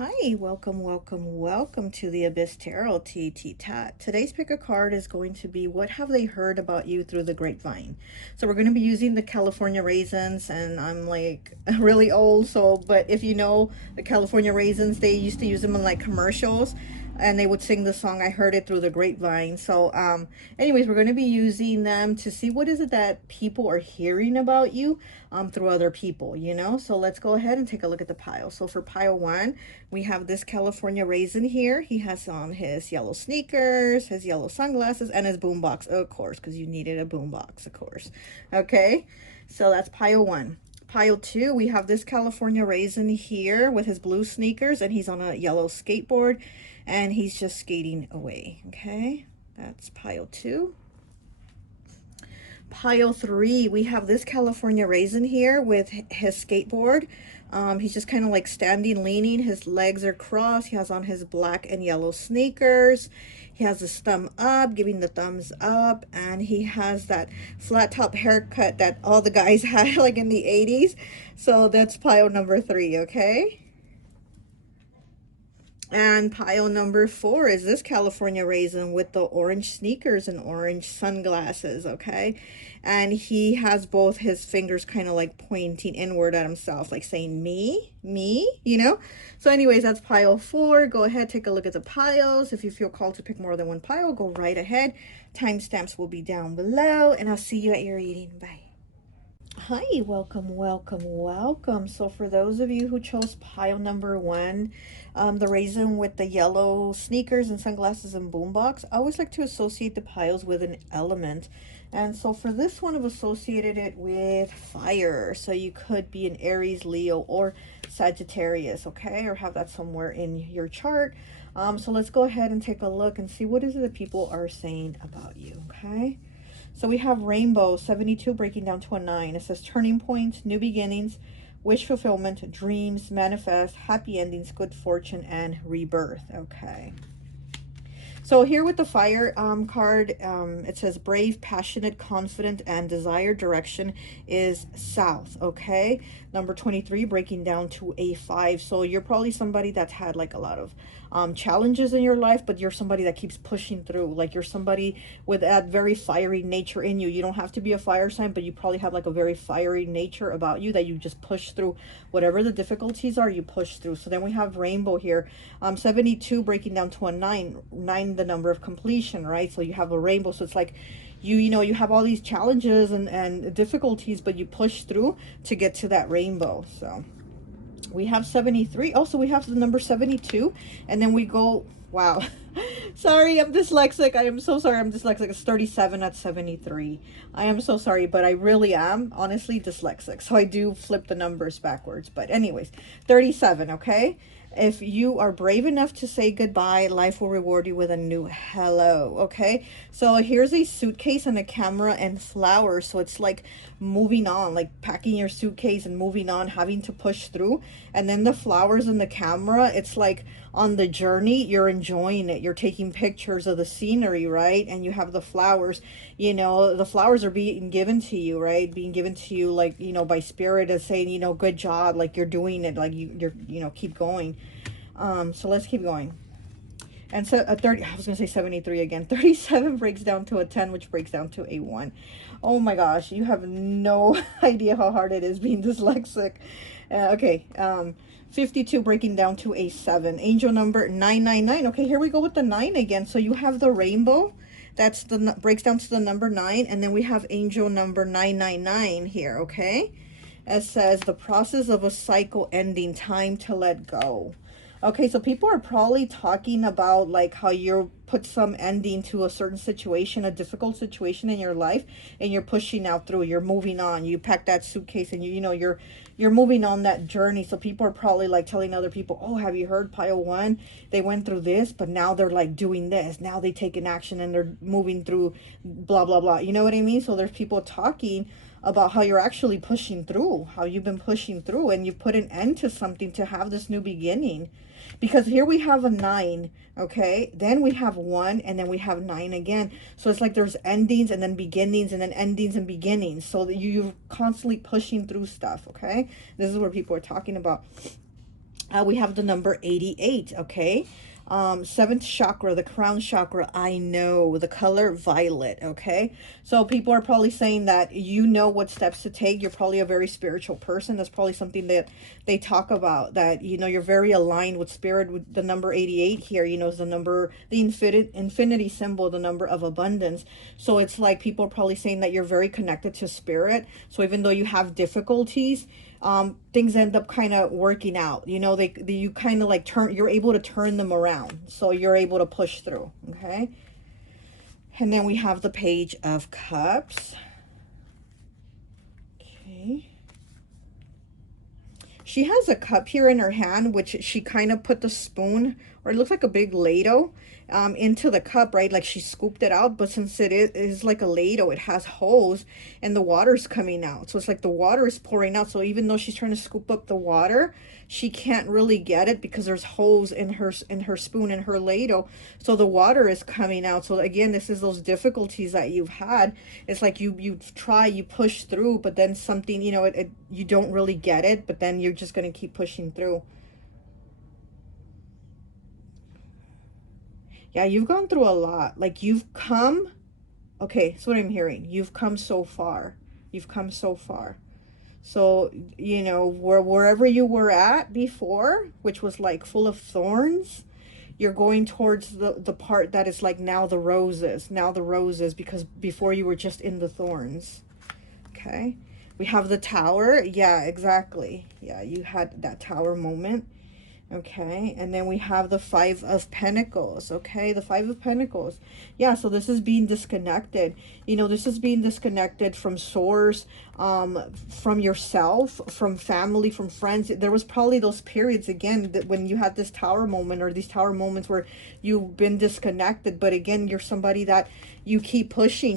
Hi, welcome to the Abyss Tarot T.A.T. Today's pick a card is going to be what have they heard about you through the grapevine. So we're going to be using the California raisins, and I'm like really old, so but if you know the California raisins, they used to use them in like commercials, and they would sing the song I heard it through the grapevine. So anyways, we're going to be using them to see what is it that people are hearing about you through other people, you know. So let's go ahead and take a look at the pile. So for pile one, we have this California raisin here. He has on his yellow sneakers, his yellow sunglasses, and his boombox, of course, because you needed a boombox, of course. Okay, so that's pile one. Pile two, we have this California raisin here with his blue sneakers, and he's on a yellow skateboard, and he's just skating away. Okay, that's pile two. Pile three, we have this California raisin here with his skateboard. He's just kind of like standing, leaning. His legs are crossed. He has on his black and yellow sneakers. He has his thumb up, giving the thumbs up. And he has that flat top haircut that all the guys had like in the 80s. So that's pile number three, okay? And pile number four is this California raisin with the orange sneakers and orange sunglasses, okay? And he has both his fingers kind of like pointing inward at himself, like saying, me, you know? So anyways, that's pile four. Go ahead, take a look at the piles. If you feel called to pick more than one pile, go right ahead. Timestamps will be down below, and I'll see you at your reading. Bye. Hi, welcome. So for those of you who chose pile number one, the raisin with the yellow sneakers and sunglasses and boombox, I always like to associate the piles with an element. And so for this one, I've associated it with fire. So you could be an Aries, Leo, or Sagittarius, okay? Or have that somewhere in your chart. So let's go ahead and take a look and see what is it that people are saying about you, okay? So we have Rainbow 72 breaking down to a 9. It says turning point, new beginnings, wish fulfillment, dreams, manifest, happy endings, good fortune, and rebirth. Okay. So here with the fire card, it says brave, passionate, confident, and desired direction is south, okay? Number 23 breaking down to a 5. So you're probably somebody that's had like a lot of challenges in your life, but you're somebody that keeps pushing through. Like you're somebody with that very fiery nature in you. You don't have to be a fire sign, but you probably have like a very fiery nature about you that you just push through. Whatever the difficulties are, you push through. So then we have Rainbow here, 72 breaking down to a 9. 9 the number of completion, right? So you have a rainbow. So it's like you know, you have all these challenges and difficulties, but you push through to get to that rainbow. So we have 73. Also, we have the number 72, and then we go, wow. Sorry, I'm dyslexic. I am so sorry. I'm dyslexic. It's 37 at 73. I am so sorry, but I really am honestly dyslexic. So I do flip the numbers backwards. But anyways, 37, okay? If you are brave enough to say goodbye, life will reward you with a new hello, okay? So here's a suitcase and a camera and flowers. So it's like moving on, like packing your suitcase and moving on, having to push through. And then the flowers and the camera, it's like on the journey, you're enjoying it. You're taking pictures of the scenery, right? And you have the flowers, you know, the flowers are being given to you, right? Being given to you, like, you know, by spirit as saying, you know, good job, like you're doing it, like you're, you know, keep going. So let's keep going. And so a 30, I was going to say 73 again. 37 breaks down to a 10, which breaks down to a 1. Oh my gosh, you have no idea how hard it is being dyslexic. Okay, 52 breaking down to a 7. Angel number 999. Okay, here we go with the 9 again. So you have the rainbow. That's the breaks down to the number 9. And then we have angel number 999 here, okay? It says the process of a cycle ending, time to let go. Okay, so people are probably talking about like how you put some ending to a certain situation, a difficult situation in your life, and you're pushing out through, you're moving on. You pack that suitcase and you know you're moving on that journey. So people are probably like telling other people, "Oh, have you heard pile 1? They went through this, but now they're like doing this. Now they take an action and they're moving through blah blah blah." You know what I mean? So there's people talking about how you're actually pushing through, how you've been pushing through, and you put an end to something to have this new beginning. Because here we have a 9, okay? Then we have 1, and then we have 9 again. So it's like there's endings and then beginnings and then endings and beginnings. So that you're constantly pushing through stuff, okay? This is what people are talking about. We have the number 88, okay? Seventh chakra, the crown chakra, I know, the color violet, okay? So people are probably saying that you know what steps to take. You're probably a very spiritual person. That's probably something that they talk about, that, you know, you're very aligned with spirit. With the number 88 here, you know, is the number, the infinity symbol, the number of abundance. So it's like people are probably saying that you're very connected to spirit. So even though you have difficulties, things end up kind of working out, you know, you kind of like you're able to turn them around, so you're able to push through, okay? And then we have the Page of Cups. Okay, she has a cup here in her hand, which she kind of put the spoon, or it looks like a big ladle, into the cup, right? Like she scooped it out, but since it is like a ladle, it has holes and the water's coming out. So it's like the water is pouring out. So even though she's trying to scoop up the water, she can't really get it because there's holes in her spoon and her ladle. So the water is coming out. So again, this is those difficulties that you've had. It's like you try, you push through, but then something, you know, you don't really get it, but then you're just going to keep pushing through. Yeah, you've gone through a lot. Like you've come, okay, that's what I'm hearing. You've come so far. You've come so far. So, you know, wherever you were at before, which was like full of thorns, you're going towards the part that is like now the roses. Now the roses, because before you were just in the thorns. Okay. We have the Tower. Yeah, exactly. Yeah, you had that Tower moment. Okay, and then we have the Five of Pentacles. Okay, the Five of Pentacles. Yeah, so this is being disconnected. You know, this is being disconnected from source, from yourself, from family, from friends. There was probably those periods, again, that when you had this Tower moment, or these Tower moments where you've been disconnected. But again, you're somebody that you keep pushing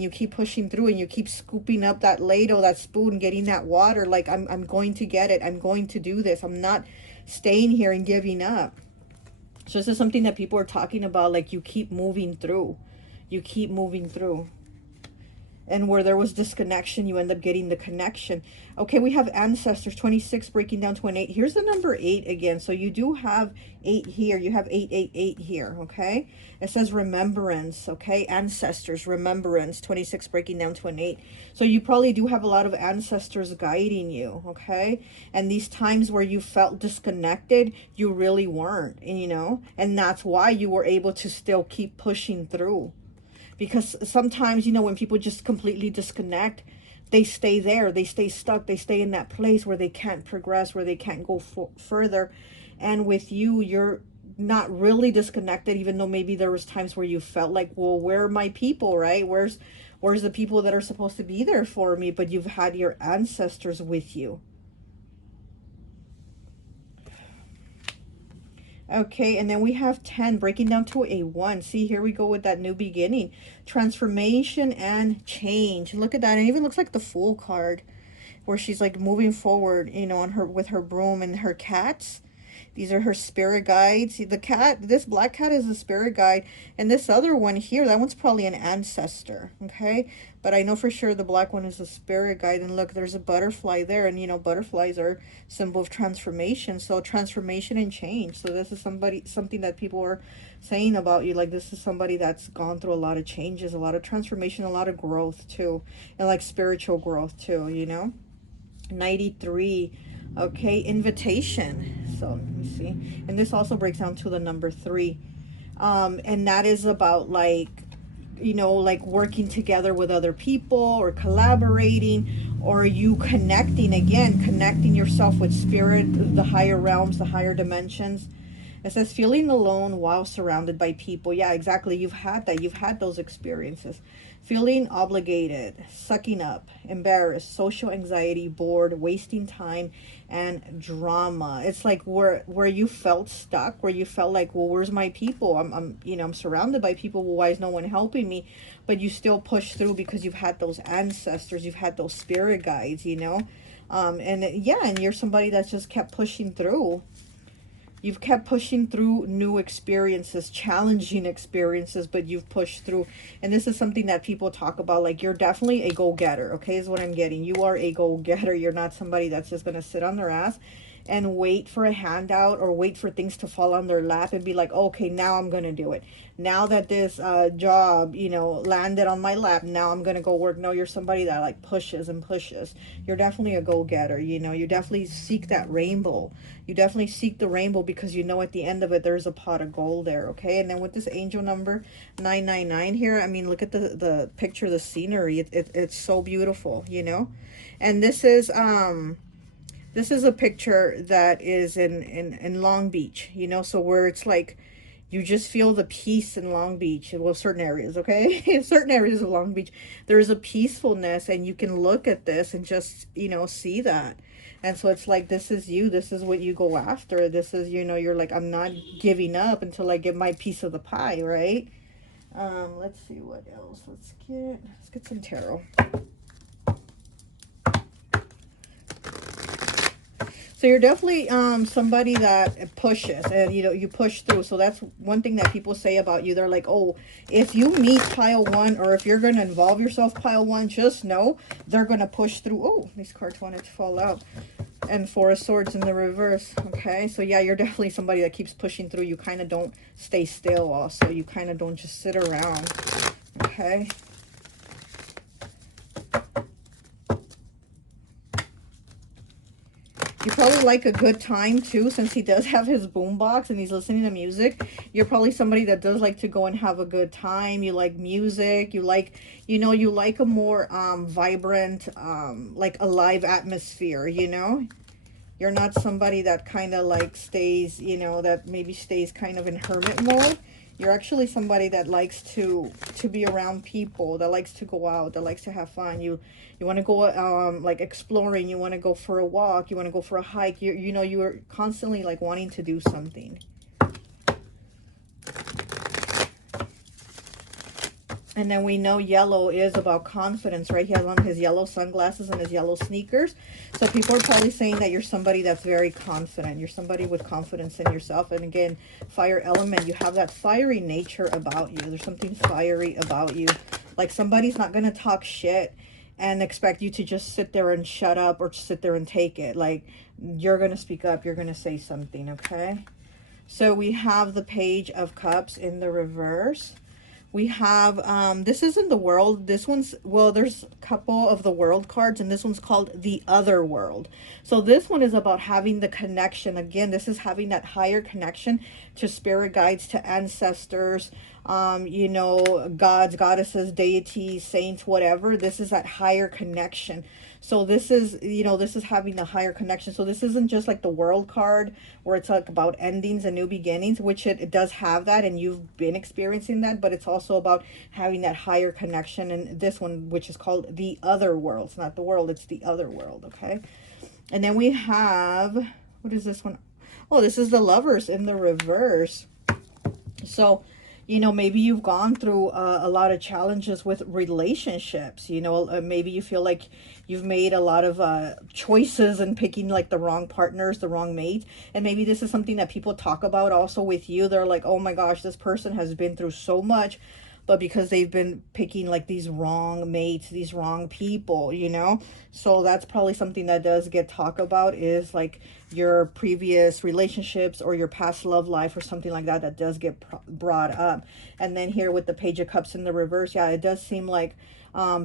through, and you keep scooping up that ladle, that spoon, getting that water. Like, I'm going to get it. I'm going to do this. I'm not staying here and giving up. So this is something that people are talking about, like you keep moving through. You keep moving through. And where there was disconnection, you end up getting the connection. Okay, we have ancestors, 26 breaking down to an 8. Here's the number 8 again. So you do have 8 here. You have 888 here, okay? It says remembrance, okay? Ancestors, remembrance, 26 breaking down to an 8. So you probably do have a lot of ancestors guiding you, okay? And these times where you felt disconnected, you really weren't, you know? And that's why you were able to still keep pushing through. Because sometimes, you know, when people just completely disconnect, they stay there, they stay stuck, they stay in that place where they can't progress, where they can't go further. And with you, you're not really disconnected, even though maybe there was times where you felt like, well, where are my people, right? Where's the people that are supposed to be there for me? But you've had your ancestors with you. Okay, and then we have 10 breaking down to a 1. See, here we go with that new beginning, transformation and change. Look at that. It even looks like the Fool card, where she's like moving forward, you know, on her with her broom and her cats. These are her spirit guides. See, the cat, this black cat is a spirit guide. And this other one here, that one's probably an ancestor, okay? But I know for sure the black one is a spirit guide. And look, there's a butterfly there. And, you know, butterflies are symbol of transformation. So transformation and change. So this is something that people are saying about you. Like, this is somebody that's gone through a lot of changes, a lot of transformation, a lot of growth too. And like spiritual growth too, you know? 93. Okay, invitation. So let me see. And this also breaks down to the number 3. And that is about, like, you know, like working together with other people, or collaborating, or you connecting yourself with spirit, the higher realms, the higher dimensions. It says feeling alone while surrounded by people. Yeah, exactly. You've had that. You've had those experiences. feeling obligated, sucking up, embarrassed, social anxiety, bored, wasting time, and drama. It's like where you felt stuck, where you felt like, well, where's my people? I'm you know, I'm surrounded by people. Well, why is no one helping me? But you still push through because you've had those ancestors, you've had those spirit guides, you know. And yeah, and you're somebody that's just kept pushing through. You've kept pushing through new experiences, challenging experiences, but you've pushed through. And this is something that people talk about. Like, you're definitely a go-getter, okay, is what I'm getting. You are a go-getter. You're not somebody that's just going to sit on their ass and wait for a handout or wait for things to fall on their lap and be like, okay, now I'm going to do it. Now that this job, you know, landed on my lap, now I'm going to go work. No, you're somebody that like pushes and pushes. You're definitely a go-getter, you know. You definitely seek that rainbow. You definitely seek the rainbow because you know at the end of it, there's a pot of gold there, okay? And then with this angel number 999 here, I mean, look at the picture, the scenery. It's so beautiful, you know? And this is a picture that is in Long Beach, you know, so where it's like you just feel the peace in Long Beach. Well, certain areas, okay? In certain areas of Long Beach, there is a peacefulness, and you can look at this and just, you know, see that. And so it's like, this is you. This is what you go after. This is, you know, you're like, I'm not giving up until I get my piece of the pie, right? Let's see what else. Let's get some tarot. So you're definitely somebody that pushes, and you know, you push through. So that's one thing that people say about you. They're like, oh, if you meet pile one, or if you're going to involve yourself pile one, just know they're going to push through. Oh, these cards wanted to fall out. And Four of Swords in the reverse. Okay, so yeah, you're definitely somebody that keeps pushing through. You kind of don't stay still also. You kind of don't just sit around. Okay. You probably like a good time too, since he does have his boombox and he's listening to music. You're probably somebody that does like to go and have a good time. You like music. You like, you know, you like a more vibrant, like a live atmosphere, you know? You're not somebody that kind of like stays, you know, that maybe stays kind of in hermit mode. You're actually somebody that likes to be around people, that likes to go out, that likes to have fun. You want to go like exploring, you want to go for a walk, you want to go for a hike. You know, you are constantly like wanting to do something. And then we know yellow is about confidence, right? He has on his yellow sunglasses and his yellow sneakers. So people are probably saying that you're somebody that's very confident. You're somebody with confidence in yourself. And again, fire element, you have that fiery nature about you. There's something fiery about you. Like somebody's not going to talk shit and expect you to just sit there and shut up or sit there and take it. Like, you're going to speak up. You're going to say something, okay? So we have the Page of Cups in the reverse. We have, this isn't the world. This one's, well, there's a couple of the world cards, and this one's called the other world. So this one is about having the connection. Again, this is having that higher connection to spirit guides, to ancestors, you know, gods, goddesses, deities, saints, whatever. This is that higher connection. So this is, you know, this is having the higher connection. So this isn't just like the world card where it's like about endings and new beginnings, which it does have that, and you've been experiencing that, but it's also about having that higher connection. And this one, which is called the other world. It's not the world, it's the other world, okay? And then we have, what is this one? Oh, this is the Lovers in the reverse. So, you know, maybe you've gone through a lot of challenges with relationships. You know, maybe you feel like you've made a lot of choices and picking like the wrong partners, the wrong mates. And maybe this is something that people talk about also with you. They're like, oh my gosh, this person has been through so much, but because they've been picking like these wrong mates, these wrong people, you know? So that's probably something that does get talked about, is like your previous relationships or your past love life or something like that, that does get brought up. And then here with the Page of Cups in the reverse, yeah, it does seem like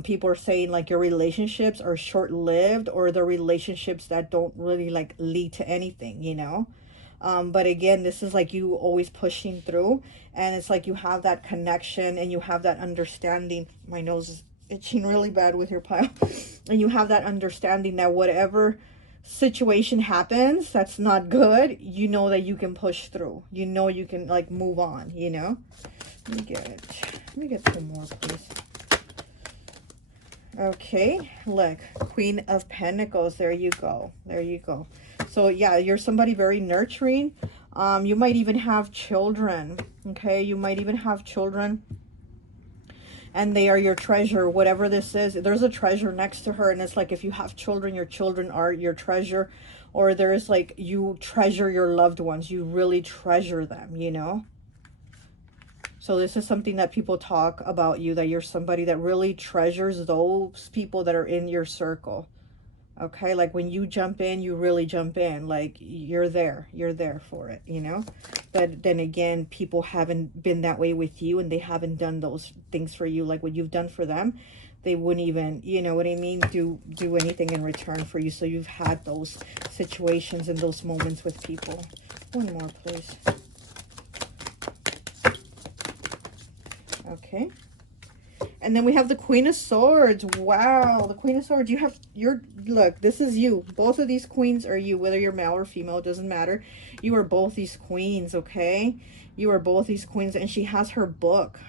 people are saying like your relationships are short-lived, or the relationships that don't really like lead to anything, you know? But again, this is like you always pushing through, and it's like you have that connection and you have that understanding. My nose is itching really bad with your pile. And you have that understanding that whatever situation happens that's not good, you know that you can push through. You know you can like move on, you know? Let me get some more, please. Okay, look, Queen of Pentacles. There you go. There you go. So yeah, you're somebody very nurturing. You might even have children. Okay, you might even have children, and they are your treasure. Whatever this is, there's a treasure next to her, and it's like if you have children, your children are your treasure, or there's like you treasure your loved ones. You really treasure them, you know. So this is something that people talk about you, that you're somebody that really treasures those people that are in your circle. Okay, like when you jump in, you really jump in. Like you're there for it, you know. But then again, people haven't been that way with you, and they haven't done those things for you like what you've done for them. They wouldn't even, you know what I mean, do anything in return for you. So you've had those situations and those moments with people. One more, please. Okay. And then we have the Queen of Swords. Wow, the Queen of Swords. You have your, look, this is you. Both of these queens are you, whether you're male or female, it doesn't matter. You are both these queens, okay? You are both these queens, and she has her book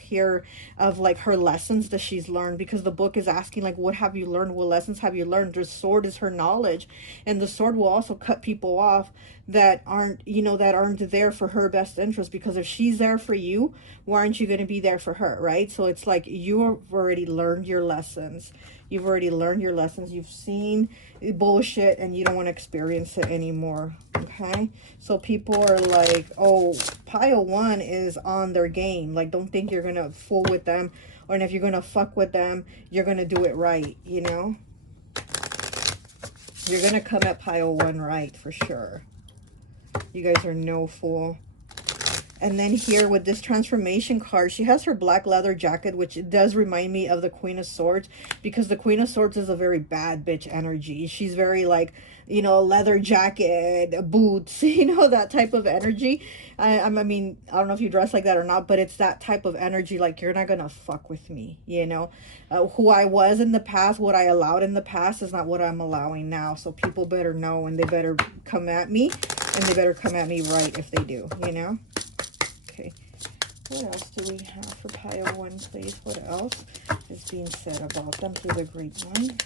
here of like her lessons that she's learned, because the book is asking like, what have you learned? What lessons have you learned? The sword is her knowledge, and the sword will also cut people off that aren't, you know, that aren't there for her best interest, because if she's there for you, why aren't you going to be there for her, right? So it's like you've already learned your lessons. You've already learned your lessons. You've seen bullshit and you don't want to experience it anymore. Okay, so people are like, oh, pile one is on their game. Like, don't think you're gonna fool with them, or if you're gonna fuck with them, you're gonna do it right, you know. You're gonna come at pile one right for sure. You guys are no fool. And then here with this transformation card, she has her black leather jacket, which does remind me of the Queen of Swords, because the Queen of Swords is a very bad bitch energy. She's very like, you know, leather jacket, boots, you know, that type of energy. I mean, I don't know if you dress like that or not, but it's that type of energy. Like, you're not gonna fuck with me, you know. Who I was in the past, what I allowed in the past is not what I'm allowing now. So people better know, and they better come at me, and they better come at me right if they do, you know. Okay, what else do we have for pile one, please? What else is being said about them through the grapevine?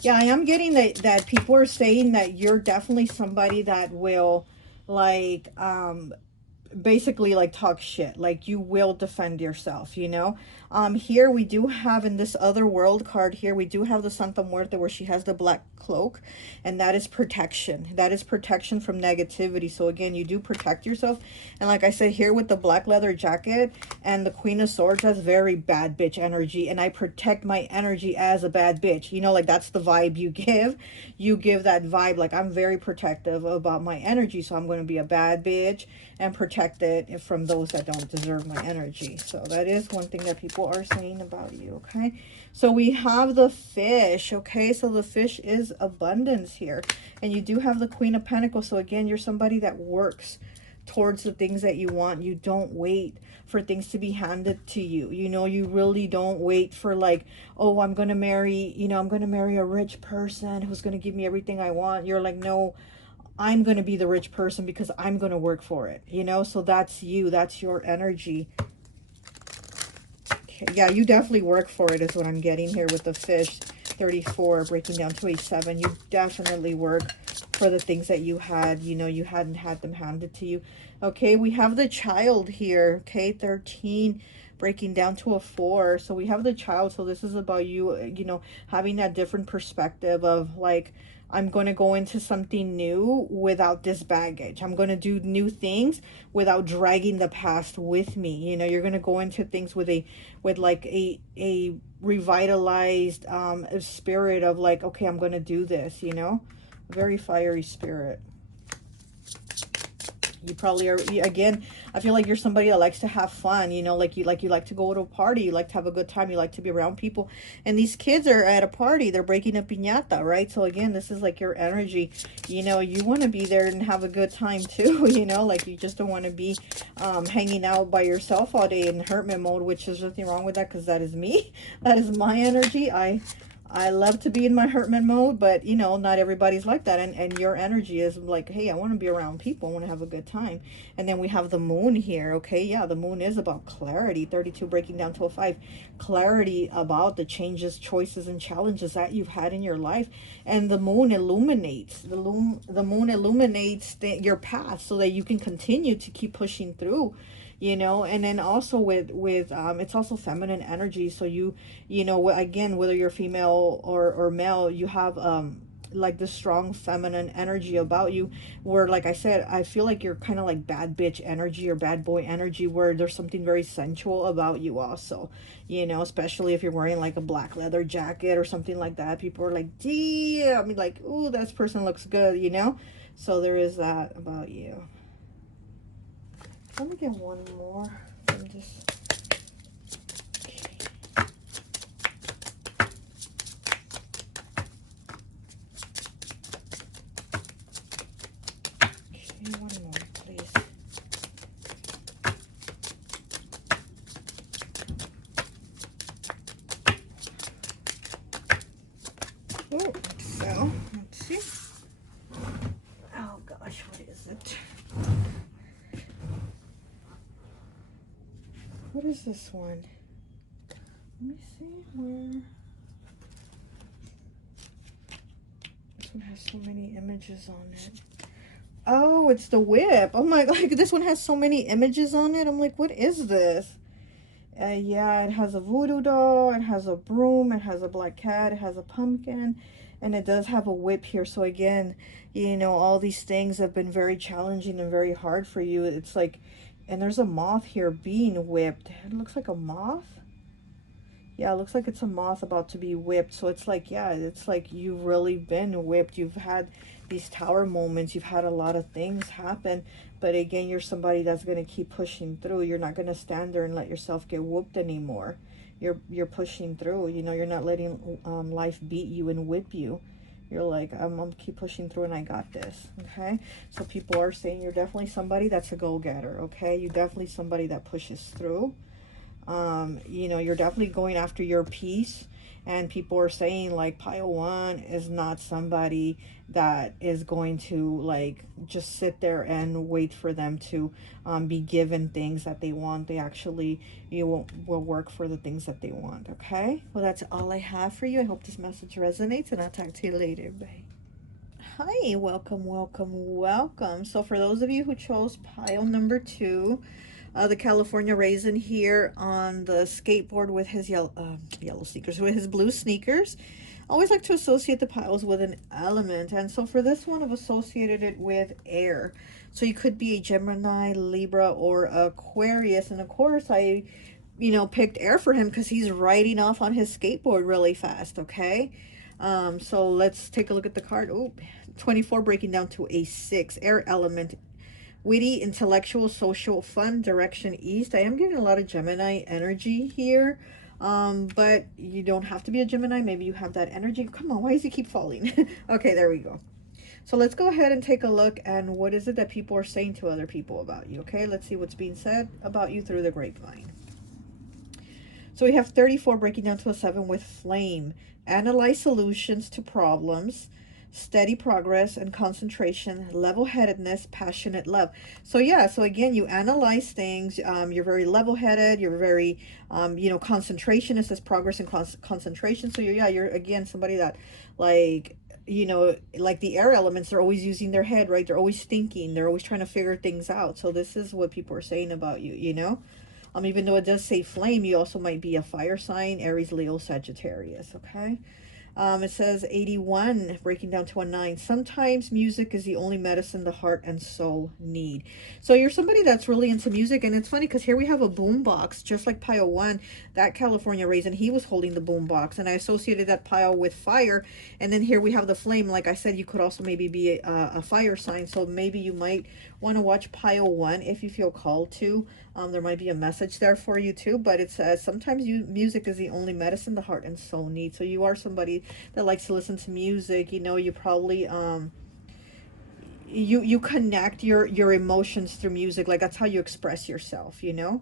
Yeah, I am getting that people are saying that you're definitely somebody that will, like, basically like talk shit, like you will defend yourself, you know. Here we do have, in this other world card here, we do have the Santa Muerte, where she has the black cloak, and that is protection. That is protection from negativity. So again, you do protect yourself. And like I said, here with the black leather jacket and the Queen of Swords, has very bad bitch energy, and I protect my energy as a bad bitch, you know, like that's the vibe you give. You give that vibe, like I'm very protective about my energy, so I'm going to be a bad bitch and protect it from those that don't deserve my energy. So that is one thing that people are saying about you, okay? So we have the fish, okay? So the fish is abundance here. And you do have the Queen of Pentacles. So again, you're somebody that works towards the things that you want. You don't wait for things to be handed to you. You know, you really don't wait for like, oh, I'm going to marry, you know, I'm going to marry a rich person who's going to give me everything I want. You're like, no, I'm going to be the rich person because I'm going to work for it, you know? So that's you. That's your energy. Okay. Yeah, you definitely work for it is what I'm getting here with the fish. 34 breaking down to a 7. You definitely work for the things that you had, you know, you hadn't had them handed to you. Okay, we have the child here. Okay, 13 breaking down to a 4. So we have the child. So this is about you, you know, having that different perspective of like, I'm going to go into something new without this baggage. I'm going to do new things without dragging the past with me. You know, you're going to go into things with like a revitalized spirit of like, okay, I'm going to do this, you know, very fiery spirit. You probably are, again, I feel like you're somebody that likes to have fun, you know, like you like to go to a party, you like to have a good time, you like to be around people. And these kids are at a party, they're breaking a piñata, right? So again, this is like your energy, you know, you want to be there and have a good time too, you know, like you just don't want to be hanging out by yourself all day in hermit mode, which is nothing wrong with that, because that is me. That is my energy. I love to be in my hermit mode, but you know, not everybody's like that. And your energy is like, hey, I want to be around people. I want to have a good time. And then we have the moon here. Okay, yeah, the moon is about clarity. 32 breaking down to a 5. Clarity about the changes, choices, and challenges that you've had in your life. And the moon illuminates. The moon illuminates your path so that you can continue to keep pushing through, you know. And then also with it's also feminine energy, so you know, again, whether you're female or male, you have like this strong feminine energy about you, where, like I said, I feel like you're kind of like bad bitch energy or bad boy energy, where there's something very sensual about you also, you know, especially if you're wearing like a black leather jacket or something like that. People are like, damn, I mean, like, ooh, this person looks good, you know. So there is that about you. Let me get one more from this. Okay, one more, please. Oh, it fell. Let's see. Oh gosh, what is it? What is this one? Let me see where. This one has so many images on it. Oh, it's the whip. Oh my, like this one has so many images on it. I'm like, what is this? Yeah, it has a voodoo doll, it has a broom, it has a black cat, it has a pumpkin, and it does have a whip here. So again, you know, all these things have been very challenging and very hard for you. It's like, and there's a moth here being whipped. It looks like a moth. Yeah, it looks like it's a moth about to be whipped. So it's like, yeah, it's like you've really been whipped. You've had these tower moments. You've had a lot of things happen. But again, you're somebody that's going to keep pushing through. You're not going to stand there and let yourself get whooped anymore. You're pushing through. You know, you're not letting life beat you and whip you. You're like, I'm gonna keep pushing through and I got this. Okay. So people are saying you're definitely somebody that's a go-getter. Okay. You're definitely somebody that pushes through. You know, you're definitely going after your peace, and people are saying like pile one is not somebody that is going to like just sit there and wait for them to be given things that they want. They actually, you will work for the things that they want. Okay, well, that's all I have for you. I hope this message resonates, and I'll talk to you later. Bye. Hi, welcome, welcome, welcome. So for those of you who chose pile number 2, the California Raisin here on the skateboard with his yellow sneakers, with his blue sneakers. I always like to associate the piles with an element. And so for this one, I've associated it with air. So you could be a Gemini, Libra, or Aquarius. And of course, I, you know, picked air for him because he's riding off on his skateboard really fast, okay? So let's take a look at the card. Oh, 24 breaking down to a 6. Air element. Witty, intellectual, social, fun, direction, east. I am getting a lot of Gemini energy here. But you don't have to be a Gemini. Maybe you have that energy. Come on, why does he keep falling? Okay, there we go. So let's go ahead and take a look and what is it that people are saying to other people about you. Okay, let's see what's being said about you through the grapevine. So we have 34 breaking down to a 7 with flame. Analyze solutions to problems, steady progress and concentration, level-headedness, passionate love. So yeah, so again, you analyze things. You're very level-headed. You're very, you know, concentration. It says progress and concentration. So you're again somebody that, like, you know, like the air elements, they're always using their head, right? They're always thinking. They're always trying to figure things out. So this is what people are saying about you, you know? Even though it does say flame, you also might be a fire sign, Aries, Leo, Sagittarius, okay? It says 81, breaking down to a 9. Sometimes music is the only medicine the heart and soul need. So you're somebody that's really into music, and it's funny because here we have a boom box, just like pile 1, that California raisin, he was holding the boom box, and I associated that pile with fire, and then here we have the flame. Like I said, you could also maybe be a fire sign, so maybe you might want to watch pile 1 if you feel called to. There might be a message there for you too, but it says sometimes music is the only medicine the heart and soul need. So you are somebody that likes to listen to music. You know, you probably you connect your emotions through music. Like that's how you express yourself, you know.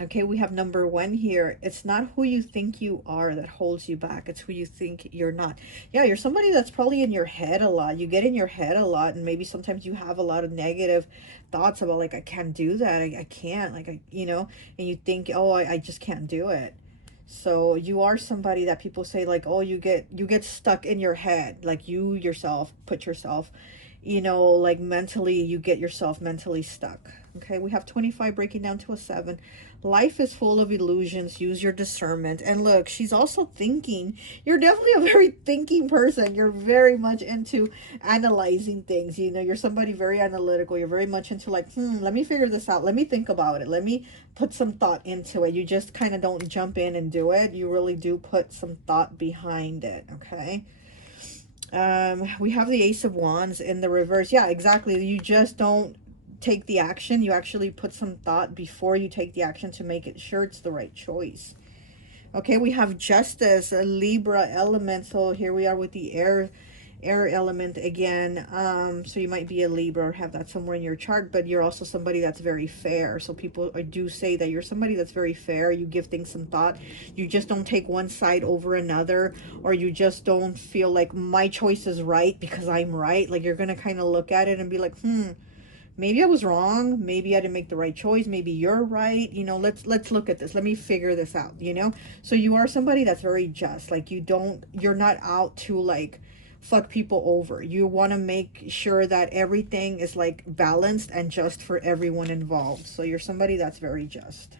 Okay, we have number one here. It's not who you think you are that holds you back. It's who you think you're not. Yeah, you're somebody that's probably in your head a lot. You get in your head a lot, and maybe sometimes you have a lot of negative thoughts about like, I can't do that. I can't. Like, and you think, oh, I just can't do it. So you are somebody that people say like, oh, you get stuck in your head. Like you yourself put yourself, like mentally, you get yourself mentally stuck. Okay, we have 25 breaking down to a 7. Life is full of illusions. Use your discernment. And look, she's also thinking. You're definitely a very thinking person. You're very much into analyzing things. You're somebody very analytical. You're very much into like, let me figure this out. Let me think about it. Let me put some thought into it. You just kind of don't jump in and do it. You really do put some thought behind it. Okay. We have the Ace of Wands in the reverse. Yeah, exactly. You just don't take the action. You actually put some thought before you take the action to make it sure it's the right choice. Okay, we have Justice, a Libra element. So here we are with the air element again. So you might be a Libra or have that somewhere in your chart, but you're also somebody that's very fair. So people do say that you're somebody that's very fair. You give things some thought. You just don't take one side over another, or you just don't feel like my choice is right because I'm right. Like you're gonna kind of look at it and be like, maybe I was wrong. Maybe I didn't make the right choice. Maybe you're right. Let's look at this. Let me figure this out. So you are somebody that's very just. Like you're not out to like fuck people over. You want to make sure that everything is like balanced and just for everyone involved. So you're somebody that's very just.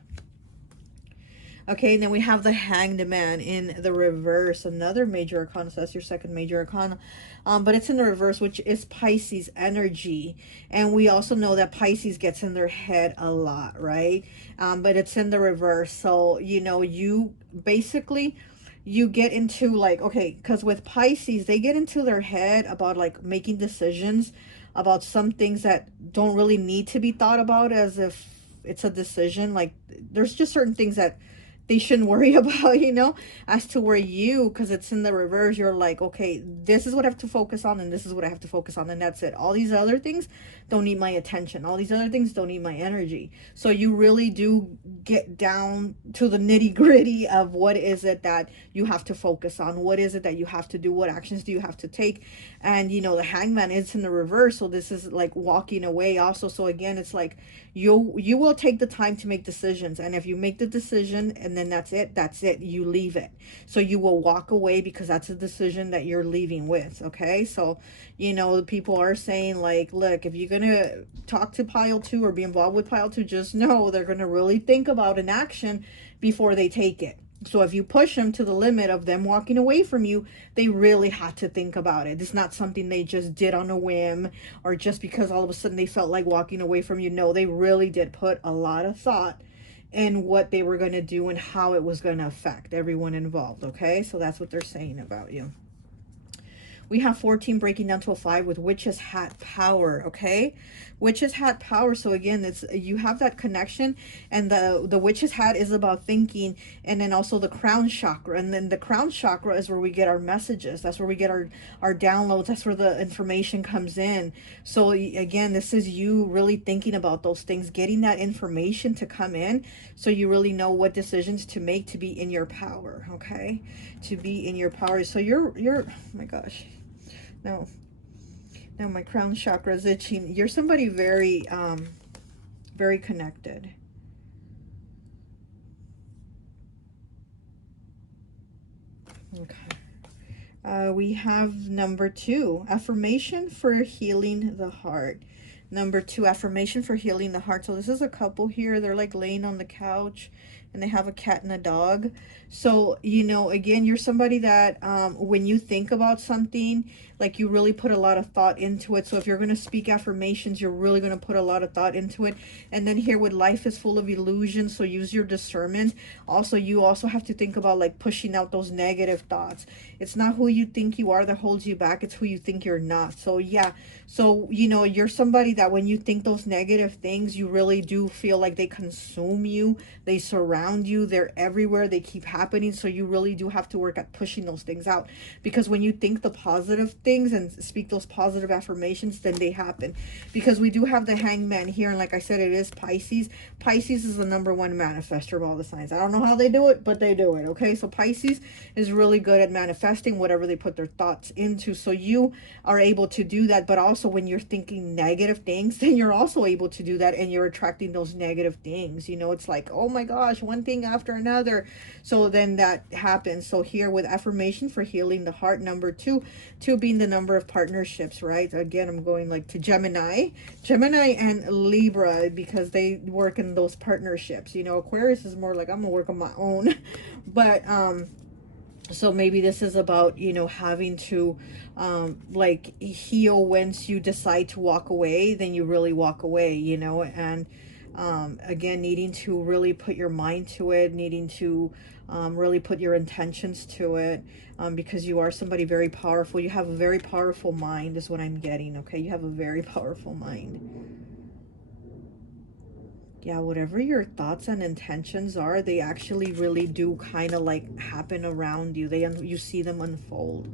Okay, and then we have the Hanged Man in the reverse, another major arcana. So that's your second major arcana. But it's in the reverse, which is Pisces energy. And we also know that Pisces gets in their head a lot, right? But it's in the reverse. So, you basically, you get into like, okay, because with Pisces, they get into their head about like making decisions about some things that don't really need to be thought about as if it's a decision. Like, there's just certain things that they shouldn't worry about, as to where you, because it's in the reverse, you're like, okay, this is what I have to focus on, and this is what I have to focus on, and that's it. All these other things don't need my attention. All these other things don't need my energy. So you really do get down to the nitty gritty of what is it that you have to focus on, what is it that you have to do, what actions do you have to take. And the hangman is in the reverse, so this is like walking away also. So again, it's like you will take the time to make decisions, and if you make the decision and then that's it, you leave it. So you will walk away because that's a decision that you're leaving with. Okay, so people are saying like, look, if you're gonna talk to pile 2 or be involved with pile 2, just know they're gonna really think about an action before they take it. So if you push them to the limit of them walking away from you, they really had to think about it. It's not something they just did on a whim or just because all of a sudden they felt like walking away from you. No, they really did put a lot of thought in what they were going to do and how it was going to affect everyone involved. Okay, so that's what they're saying about you. We have 14 breaking down to a 5 with Witch's Hat power. Okay, Witch's Hat power. So again, it's you have that connection, and the Witch's Hat is about thinking, and then also the crown chakra, and then the crown chakra is where we get our messages. That's where we get our downloads. That's where the information comes in. So again, this is you really thinking about those things, getting that information to come in, so you really know what decisions to make to be in your power. Okay, to be in your power. So you're oh my gosh. No, now my crown chakra is itching. You're somebody very, very connected. Okay. We have number 2, affirmation for healing the heart. Number 2, affirmation for healing the heart. So this is a couple here. They're like laying on the couch and they have a cat and a dog. So, again, you're somebody that when you think about something, like you really put a lot of thought into it. So if you're going to speak affirmations, you're really going to put a lot of thought into it. And then here with life is full of illusions, so use your discernment. Also, you also have to think about like pushing out those negative thoughts. It's not who you think you are that holds you back. It's who you think you're not. So yeah, so you're somebody that when you think those negative things, you really do feel like they consume you, they surround around you. They're everywhere. They keep happening. So you really do have to work at pushing those things out, because when you think the positive things and speak those positive affirmations, then they happen. Because we do have the Hangman here, and like I said, it is Pisces. Pisces is the #1 manifester of all the signs. I don't know how they do it, but they do it. Okay, so Pisces is really good at manifesting whatever they put their thoughts into. So you are able to do that. But also when you're thinking negative things, then you're also able to do that, and you're attracting those negative things. You know, it's like, oh my gosh, one thing after another. So then that happens. So here with affirmation for healing the heart, #2, 2 being the number of partnerships, right? Again, I'm going like to Gemini and Libra, because they work in those partnerships. You know, Aquarius is more like, I'm gonna work on my own. But so maybe this is about, you know, having to like heal. Once you decide to walk away, then you really walk away, you know. And again, needing to really put your mind to it, needing to really put your intentions to it, because you are somebody very powerful. You have a very powerful mind is what I'm getting. Okay, you have a very powerful mind. Yeah, whatever your thoughts and intentions are, they actually really do kind of like happen around you. You see them unfold.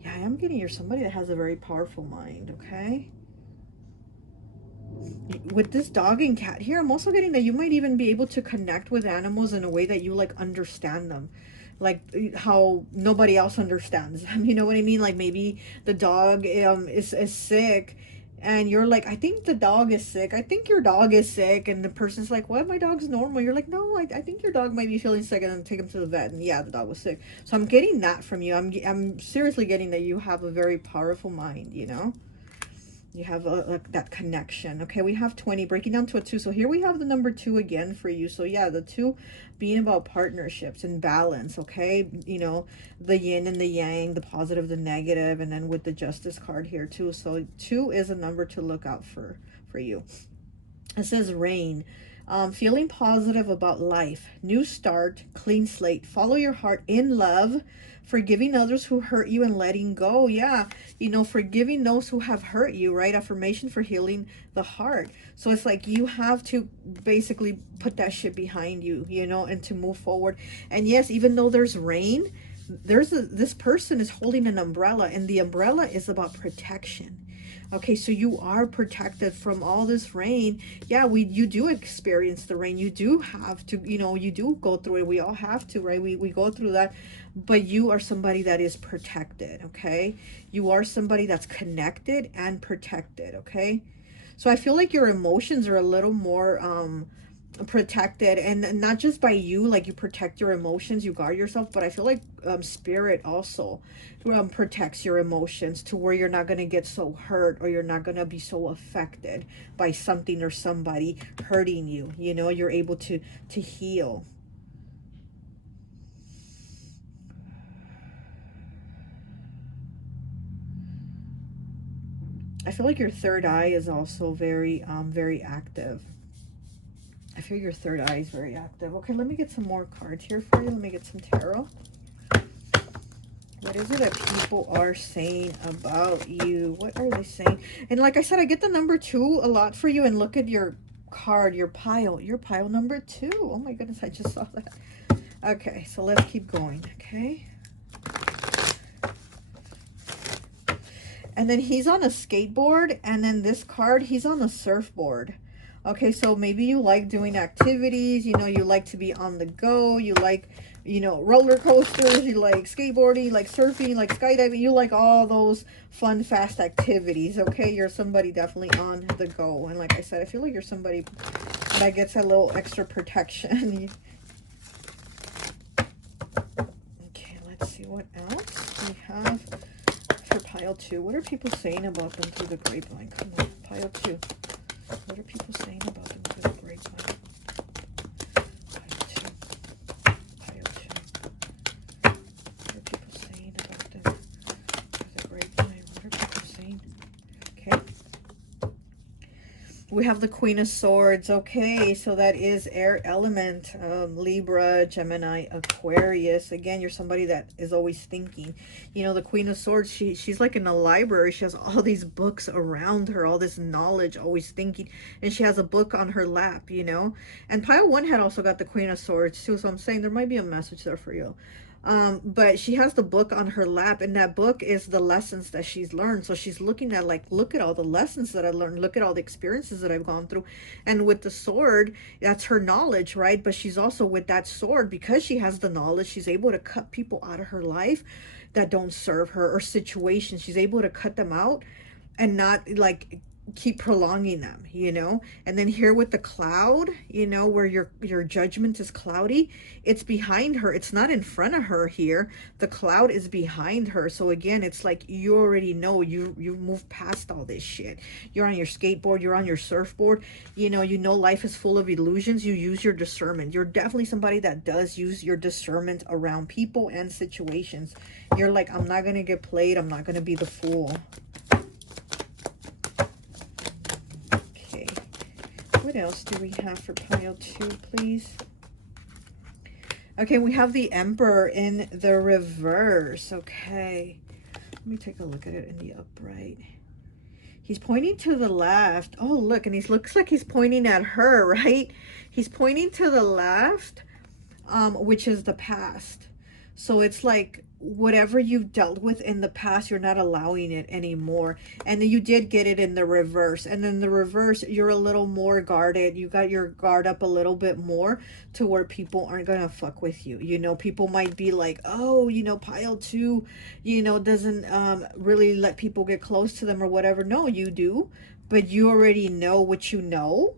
Yeah, I am getting you're somebody that has a very powerful mind. Okay, with this dog and cat here, I'm also getting that you might even be able to connect with animals in a way that you like understand them, like how nobody else understands them. You know what I mean? Like maybe the dog is sick, and you're like, I think the dog is sick. I think your dog is sick. And the person's like, what? My dog's normal. You're like, no, I think your dog might be feeling sick, and then take him to the vet. And yeah, the dog was sick. So I'm getting that from you. I'm seriously getting that you have a very powerful mind, you know? You have that connection. Okay, we have 20 breaking down to a 2. So here we have the #2 again for you. So yeah, the 2 being about partnerships and balance. Okay, you know, the yin and the yang, the positive, the negative, and then with the Justice card here too. So 2 is a number to look out for you. It says rain. Feeling positive about life, new start, clean slate, follow your heart in love, forgiving others who hurt you and letting go. Yeah, you know, forgiving those who have hurt you, right? Affirmation for healing the heart. So it's like you have to basically put that shit behind you, you know, and to move forward. And yes, even though there's rain, this person is holding an umbrella, and the umbrella is about protection. Okay, so you are protected from all this rain. Yeah, you do experience the rain. You do have to, you know, you do go through it. We all have to, right? We go through that. But you are somebody that is protected, okay? You are somebody that's connected and protected, okay? So I feel like your emotions are a little more protected, and not just by you, like you protect your emotions, you guard yourself, but I feel like spirit also protects your emotions to where you're not going to get so hurt, or you're not going to be so affected by something or somebody hurting you. You know, you're able to heal. I feel like your third eye is also very very active. I feel your third eye is very active. Okay, let me get some more cards here for you. Let me get some tarot. What is it that people are saying about you? What are they saying? And like I said, I get the #2 a lot for you. And look at your card, your pile #2. Oh my goodness, I just saw that. Okay, so let's keep going, okay? And then he's on a skateboard, and then this card, he's on a surfboard. Okay, so maybe you like doing activities, you know, you like to be on the go, you like, you know, roller coasters, you like skateboarding, you like surfing, you like skydiving, you like all those fun, fast activities, okay? You're somebody definitely on the go. And like I said, I feel like you're somebody that gets a little extra protection. Okay, let's see what else we have for pile 2. What are people saying about them through the grapevine? Come on, pile 2. What are people saying about them through the grapevine? Pile 2. Pile 2. What are people saying about them through the grapevine? What are people saying? Okay. We have the Queen of Swords. Okay, so that is air element. Libra, Gemini, Aquarius. Again, you're somebody that is always thinking. You know, the Queen of Swords, she's like in a library. She has all these books around her, all this knowledge, always thinking. And she has a book on her lap, you know. And Pile 1 had also got the Queen of Swords too. So I'm saying there might be a message there for you. But she has the book on her lap, and that book is the lessons that she's learned. So she's looking at, like, look at all the lessons that I learned, look at all the experiences that I've gone through. And with the sword, that's her knowledge, right? But she's also, with that sword, because she has the knowledge, she's able to cut people out of her life that don't serve her, or situations. She's able to cut them out and not, like, keep prolonging them, you know. And then here with the cloud, you know, where your judgment is cloudy, it's behind her, it's not in front of her. Here the cloud is behind her. So again, it's like you already know, you've moved past all this shit. You're on your skateboard, you're on your surfboard, you know life is full of illusions. You use your discernment. You're definitely somebody that does use your discernment around people and situations. You're like, I'm not gonna get played, I'm not gonna be the fool. What else do we have for pile 2, please? Okay, we have the Emperor in the reverse. Okay, let me take a look at it in the upright. He's pointing to the left. Oh, look, and he looks like he's pointing at her, right? He's pointing to the left, which is the past. So it's like whatever you've dealt with in the past, you're not allowing it anymore. And then you did get it in the reverse. And in the reverse, you're a little more guarded. You got your guard up a little bit more to where people aren't going to fuck with you. You know, people might be like, oh, you know, pile 2, you know, doesn't really let people get close to them or whatever. No, you do. But you already know what you know.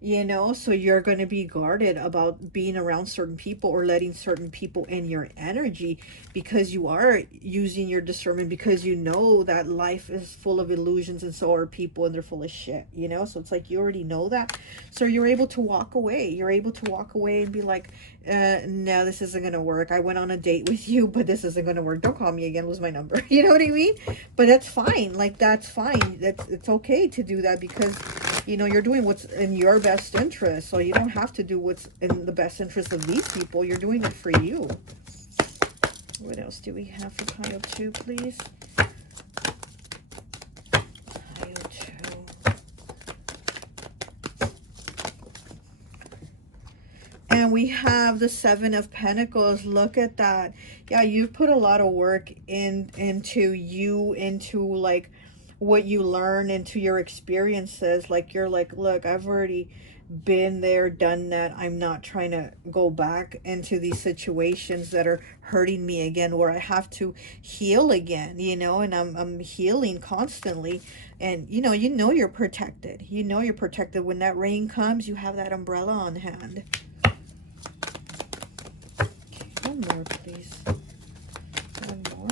You know, so you're going to be guarded about being around certain people or letting certain people in your energy, because you are using your discernment, because you know that life is full of illusions and so are people, and they're full of shit, you know. So it's like you already know that. So you're able to walk away. You're able to walk away and be like, no, this isn't going to work. I went on a date with you, but this isn't going to work. Don't call me again. Lose my number. You know what I mean? But that's fine. Like, that's fine. It's okay to do that, because you know, you're doing what's in your best interest. So you don't have to do what's in the best interest of these people. You're doing it for you. What else do we have for pile 2, please? Pile 2. And we have the 7 of Pentacles. Look at that. Yeah, you've put a lot of work into like what you learn, into your experiences. Like, you're like, look, I've already been there, done that. I'm not trying to go back into these situations that are hurting me again, where I have to heal again, you know. And I'm healing constantly. And you know you're protected. You know you're protected. When that rain comes, you have that umbrella on hand. One more, please. One more.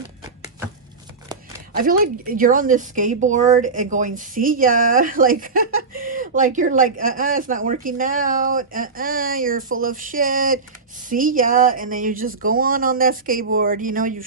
I feel like you're on this skateboard and going, see ya. Like, like you're like, it's not working out. You're full of shit. See ya. And then you just go on that skateboard. You know, you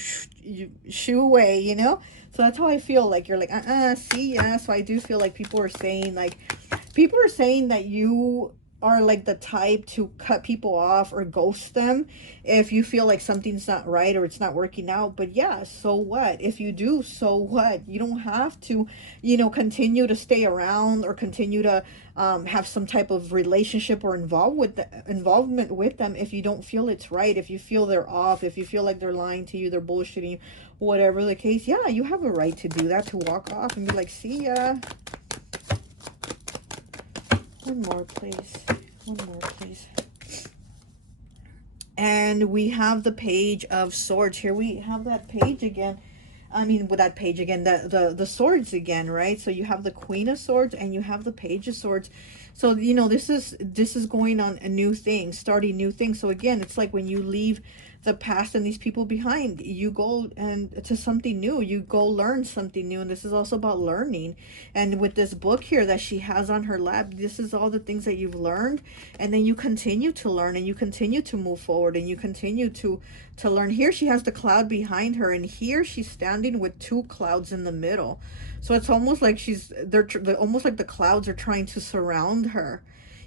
shoo away, you know? So that's how I feel. Like, you're like, see ya. So I do feel like people are saying that you are like the type to cut people off or ghost them if you feel like something's not right or it's not working out. But yeah, so what? If you do, so what? You don't have to, you know, continue to stay around or continue to have some type of relationship or involvement with them if you don't feel it's right, if you feel they're off, if you feel like they're lying to you, they're bullshitting you, whatever the case. Yeah, you have a right to do that, to walk off and be like, see ya. One more, please. One more, please. And we have the Page of Swords. Here we have that page again. I mean, with that page again, the swords again, right? So you have the Queen of Swords and you have the Page of Swords. So, you know, this is going on a new thing, starting new things. So again, it's like when you leave the past and these people behind, you go and to something new, you go learn something new. And this is also about learning. And with this book here that she has on her lap, this is all the things that you've learned, and then you continue to learn and you continue to move forward and you continue to learn. Here she has the cloud behind her, and here she's standing with 2 clouds in the middle. So it's almost like they're almost like the clouds are trying to surround her,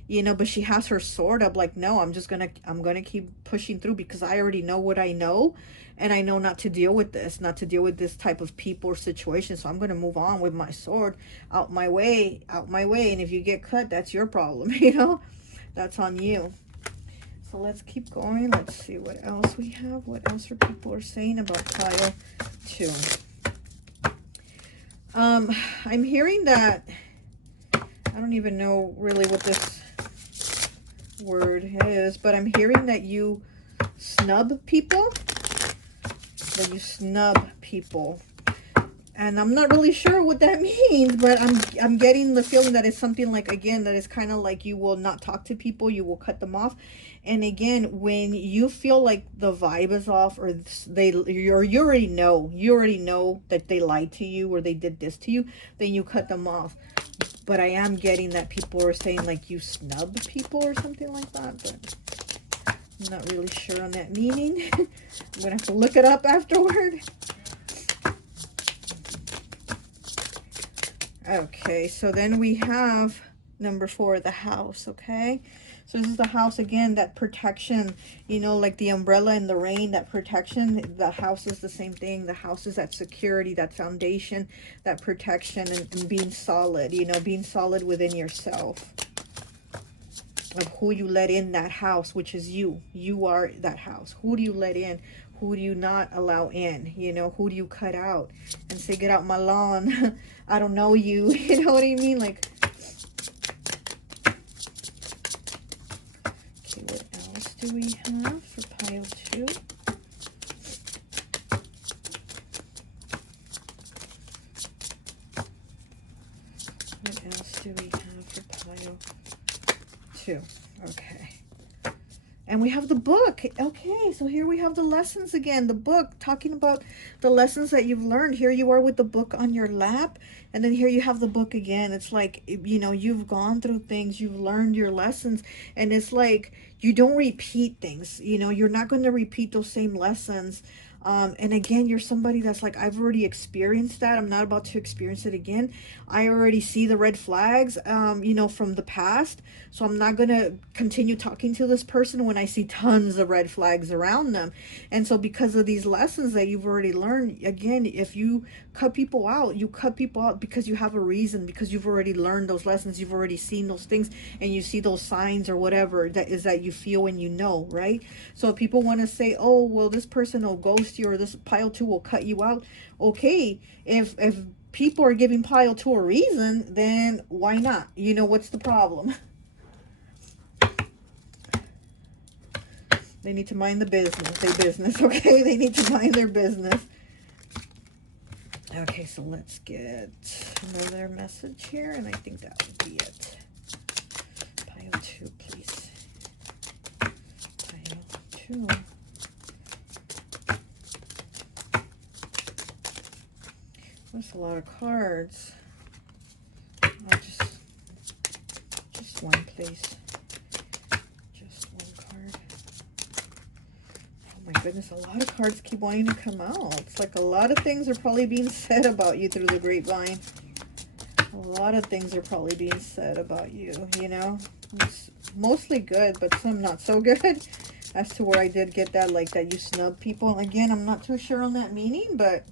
but she has her sword up like, no, I'm gonna keep pushing through because I already know what I know, and I know not to deal with this, not to deal with this type of people or situation. So I'm gonna move on with my sword, out my way. And if you get cut, that's your problem. That's on you. So let's keep going. Let's see what else we have. What else are people saying about pile 2? I'm hearing that, I don't even know really what this word is, but I'm hearing that you snub people, and I'm not really sure what that means, but I'm getting the feeling that it's something like, again, that is kind of like you will not talk to people, you will cut them off. And again, when you feel like the vibe is off, or you already know that they lied to you or they did this to you, then you cut them off. But I am getting that people are saying like you snub people or something like that, but I'm not really sure on that meaning. I'm gonna have to look it up afterward. Okay, so then we have number 4, the house. Okay, so this is the house again, that protection, like the umbrella in the rain, that protection. The house is the same thing. The house is that security, that foundation, that protection, and being solid, being solid within yourself, of who you let in that house, which is you are that house. Who do you let in? Who do you not allow in? Who do you cut out and say, get out my lawn? I don't know you. You know what I mean? Like, okay, what else do we have for pile 2? What else do we have for pile 2? Okay. And we have the book. Okay, so here we have the lessons again. The book, talking about the lessons that you've learned. Here you are with the book on your lap. And then here you have the book again. It's like, you've gone through things. You've learned your lessons. And it's like, you don't repeat things. You're not going to repeat those same lessons. And again, you're somebody that's like, I've already experienced that. I'm not about to experience it again. I already see the red flags, from the past. So I'm not going to continue talking to this person when I see tons of red flags around them. And so because of these lessons that you've already learned, again, if you cut people out, you cut people out because you have a reason, because you've already learned those lessons. You've already seen those things, and you see those signs or whatever that you feel and right? So if people want to say, oh, well, this person will ghost you, or this pile 2 will cut you out. Okay, if people are giving pile 2 a reason, then why not? What's the problem? They need to mind the business, okay? They need to mind their business. Okay, so let's get another message here, and I think that would be it. Pile 2, please. Pile 2. That's a lot of cards. I'll just one, please. Just one card. Oh my goodness, a lot of cards keep wanting to come out. It's like a lot of things are probably being said about you through the grapevine. A lot of things are probably being said about you, It's mostly good, but some not so good. As to where I did get that, like that you snub people. Again, I'm not too sure on that meaning, but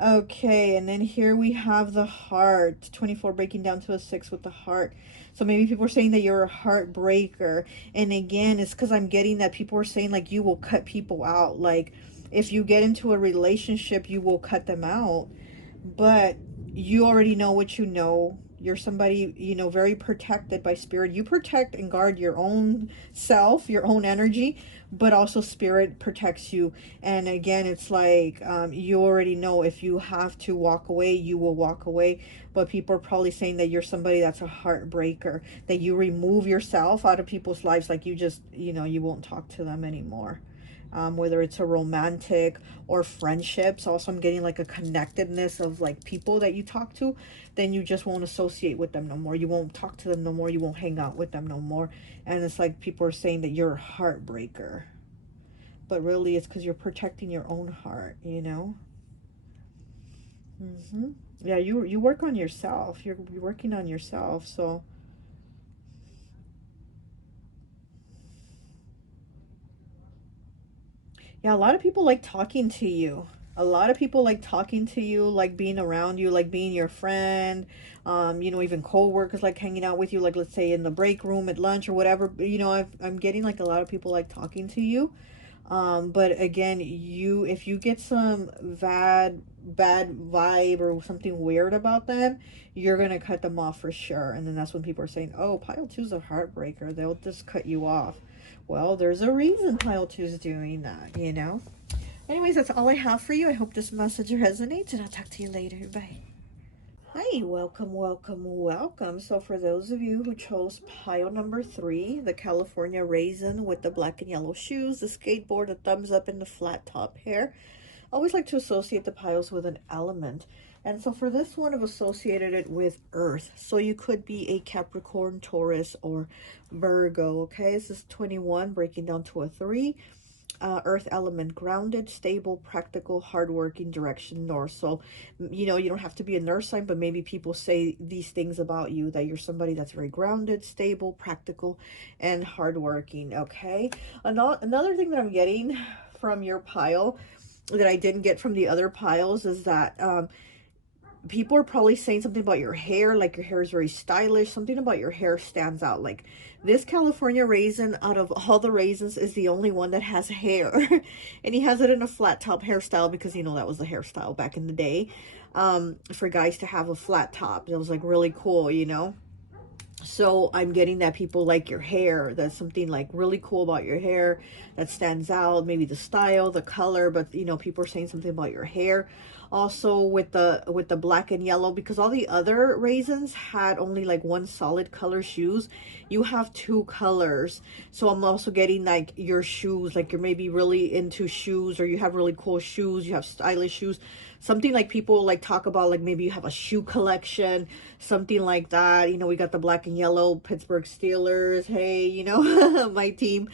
okay. And then here we have the heart. 24 breaking down to a 6 with the heart. So maybe people are saying that you're a heartbreaker. And again, it's because I'm getting that people are saying like you will cut people out. Like if you get into a relationship, you will cut them out. But you already know what you know. You're somebody, very protected by spirit. You protect and guard your own self, your own energy, but also spirit protects you. And again, it's like you already know if you have to walk away, you will walk away. But people are probably saying that you're somebody that's a heartbreaker, that you remove yourself out of people's lives, like you just, you won't talk to them anymore. Whether it's a romantic or friendships. Also, I'm getting like a connectedness of like people that you talk to, then you just won't associate with them no more. You won't talk to them no more. You won't hang out with them no more. And it's like people are saying that you're a heartbreaker. But really, it's because you're protecting your own heart, Mm-hmm. Yeah, you work on yourself. You're working on yourself. So yeah, a lot of people like talking to you. A lot of people like talking to you, like being around you, like being your friend. Even co-workers like hanging out with you, like let's say in the break room at lunch or whatever. I'm getting like a lot of people like talking to you. But again, if you get some bad vibe or something weird about them, you're gonna cut them off for sure. And then that's when people are saying, "Oh, pile two's a heartbreaker. They'll just cut you off." Well, there's a reason pile two's doing that. Anyways, that's all I have for you. I hope this message resonates, and I'll talk to you later. Bye. Hi, welcome, welcome, welcome. So, for those of you who chose pile number 3, the California raisin with the black and yellow shoes, the skateboard, the thumbs up, and the flat top hair, I always like to associate the piles with an element. And so, for this one, I've associated it with earth. So, you could be a Capricorn, Taurus, or Virgo. Okay, this is 21, breaking down to a 3. Earth element, grounded, stable, practical, hardworking, direction north. So, you don't have to be a nurse sign, but maybe people say these things about you, that you're somebody that's very grounded, stable, practical, and hardworking. Okay. Another thing that I'm getting from your pile that I didn't get from the other piles is that people are probably saying something about your hair, like your hair is very stylish. Something about your hair stands out. Like this California raisin, out of all the raisins, is the only one that has hair. And he has it in a flat top hairstyle because, that was the hairstyle back in the day, for guys to have a flat top. It was like really cool. So I'm getting that people like your hair. That's something like really cool about your hair that stands out. Maybe the style, the color, but people are saying something about your hair. Also with the black and yellow, because all the other raisins had only like one solid color shoes. You have two colors. So I'm also getting like your shoes, like you're maybe really into shoes, or you have really cool shoes, you have stylish shoes. Something like people like talk about, like maybe you have a shoe collection, something like that. We got the black and yellow Pittsburgh Steelers. Hey, my team.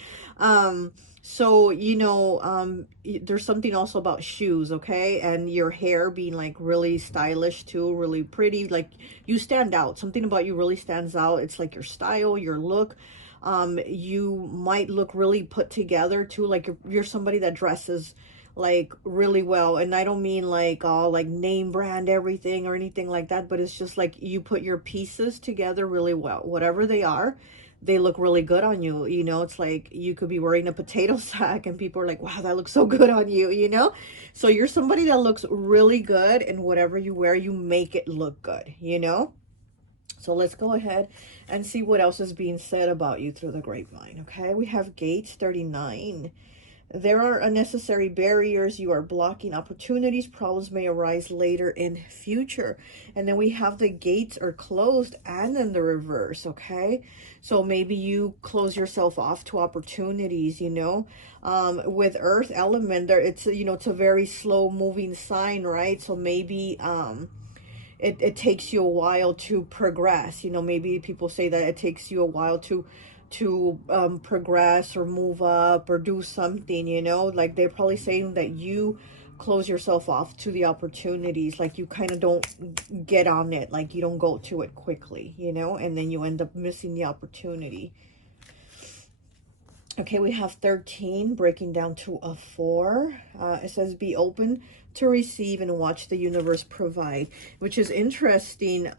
There's something also about shoes, okay? And your hair being like really stylish too, really pretty. Like you stand out. Something about you really stands out. It's like your style, your look. You might look really put together too. Like you're somebody that dresses like really well, and I don't mean like all like name brand everything or anything like that, but it's just like you put your pieces together really well, whatever they are. They look really good on you. It's like you could be wearing a potato sack and people are like, wow, that looks so good on you. So you're somebody that looks really good, and whatever you wear, you make it look good. So let's go ahead and see what else is being said about you through the grapevine. Okay, we have Gates 39. There are unnecessary barriers. You are blocking opportunities. Problems may arise later in future. And then we have the gates are closed, and then the reverse, okay? So maybe you close yourself off to opportunities. With earth element there, it's a very slow moving sign, right? So maybe it takes you a while to progress. Maybe people say that it takes you a while to progress or move up or do something. Like they're probably saying that you close yourself off to the opportunities, like you kind of don't get on it, like you don't go to it quickly, and then you end up missing the opportunity. Okay, we have 13, breaking down to a 4. It says, be open to receive and watch the universe provide, which is interesting.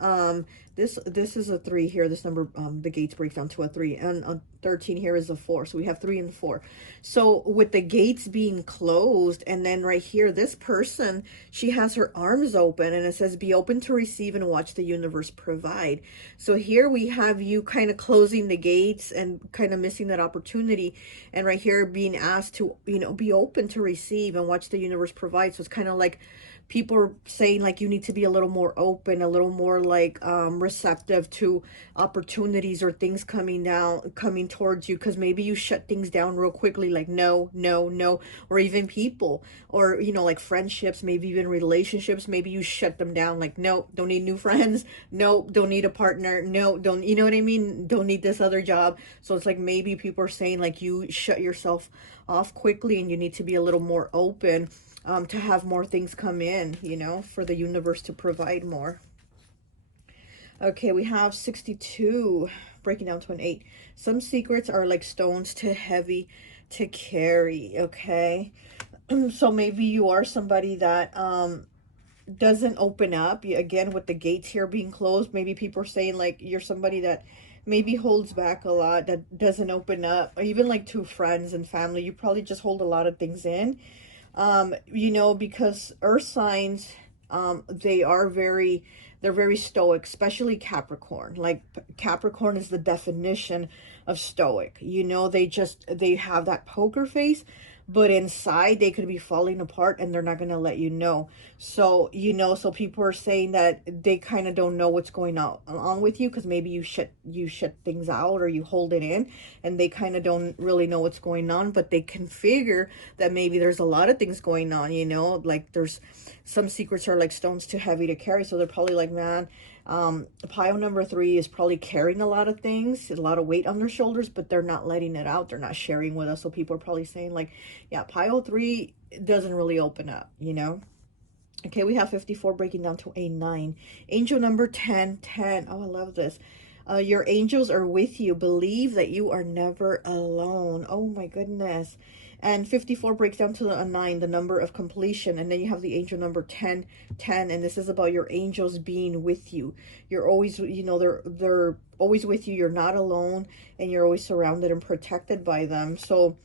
This is a 3 here. This number, the gates breaks down to a 3. And 13 here is a 4. So we have 3 and 4. So with the gates being closed, and then right here, this person, she has her arms open, and it says, be open to receive and watch the universe provide. So here we have you kind of closing the gates and kind of missing that opportunity. And right here being asked to, be open to receive and watch the universe provide. So it's kind of like people are saying like you need to be a little more open, a little more like receptive to opportunities or things coming towards you, because maybe you shut things down real quickly, like no, no, no. Or even people, or like friendships, maybe even relationships, maybe you shut them down, like no, don't need new friends, no, don't need a partner, no, don't, you know what I mean, don't need this other job. So it's like maybe people are saying like you shut yourself off quickly and you need to be a little more open. to have more things come in, you know, for the universe to provide more. Okay, we have 62, breaking down to an 8. Some secrets are like stones too heavy to carry, okay? So maybe you are somebody that doesn't open up. Again, with the gates here being closed, maybe people are saying like you're somebody that maybe holds back a lot, that doesn't open up, or even like to friends and family. You probably just hold a lot of things in, you know, because earth signs, they are very, they're very stoic, especially Capricorn. Like Capricorn is the definition of stoic. You know, they have that poker face, but inside they could be falling apart and they're not going to let you know. So, you know, so people are saying that they kind of don't know what's going on with you, because maybe you shut things out or you hold it in, and they kind of don't really know what's going on, but they can figure that maybe there's a lot of things going on, you know, like there's some secrets are like stones too heavy to carry. So they're probably like, man, pile number 3 is probably carrying a lot of things, a lot of weight on their shoulders, but they're not letting it out. They're not sharing with us. So people are probably saying like, yeah, pile 3 doesn't really open up, you know? Okay, we have 54, breaking down to a 9. Angel number 10, 10. Oh, I love this. Your angels are with you. Believe that you are never alone. Oh my goodness. And 54 breaks down to a 9, the number of completion. And then you have the angel number 10, 10. And this is about your angels being with you. You're always, you know, they're always with you. You're not alone, and you're always surrounded and protected by them. So,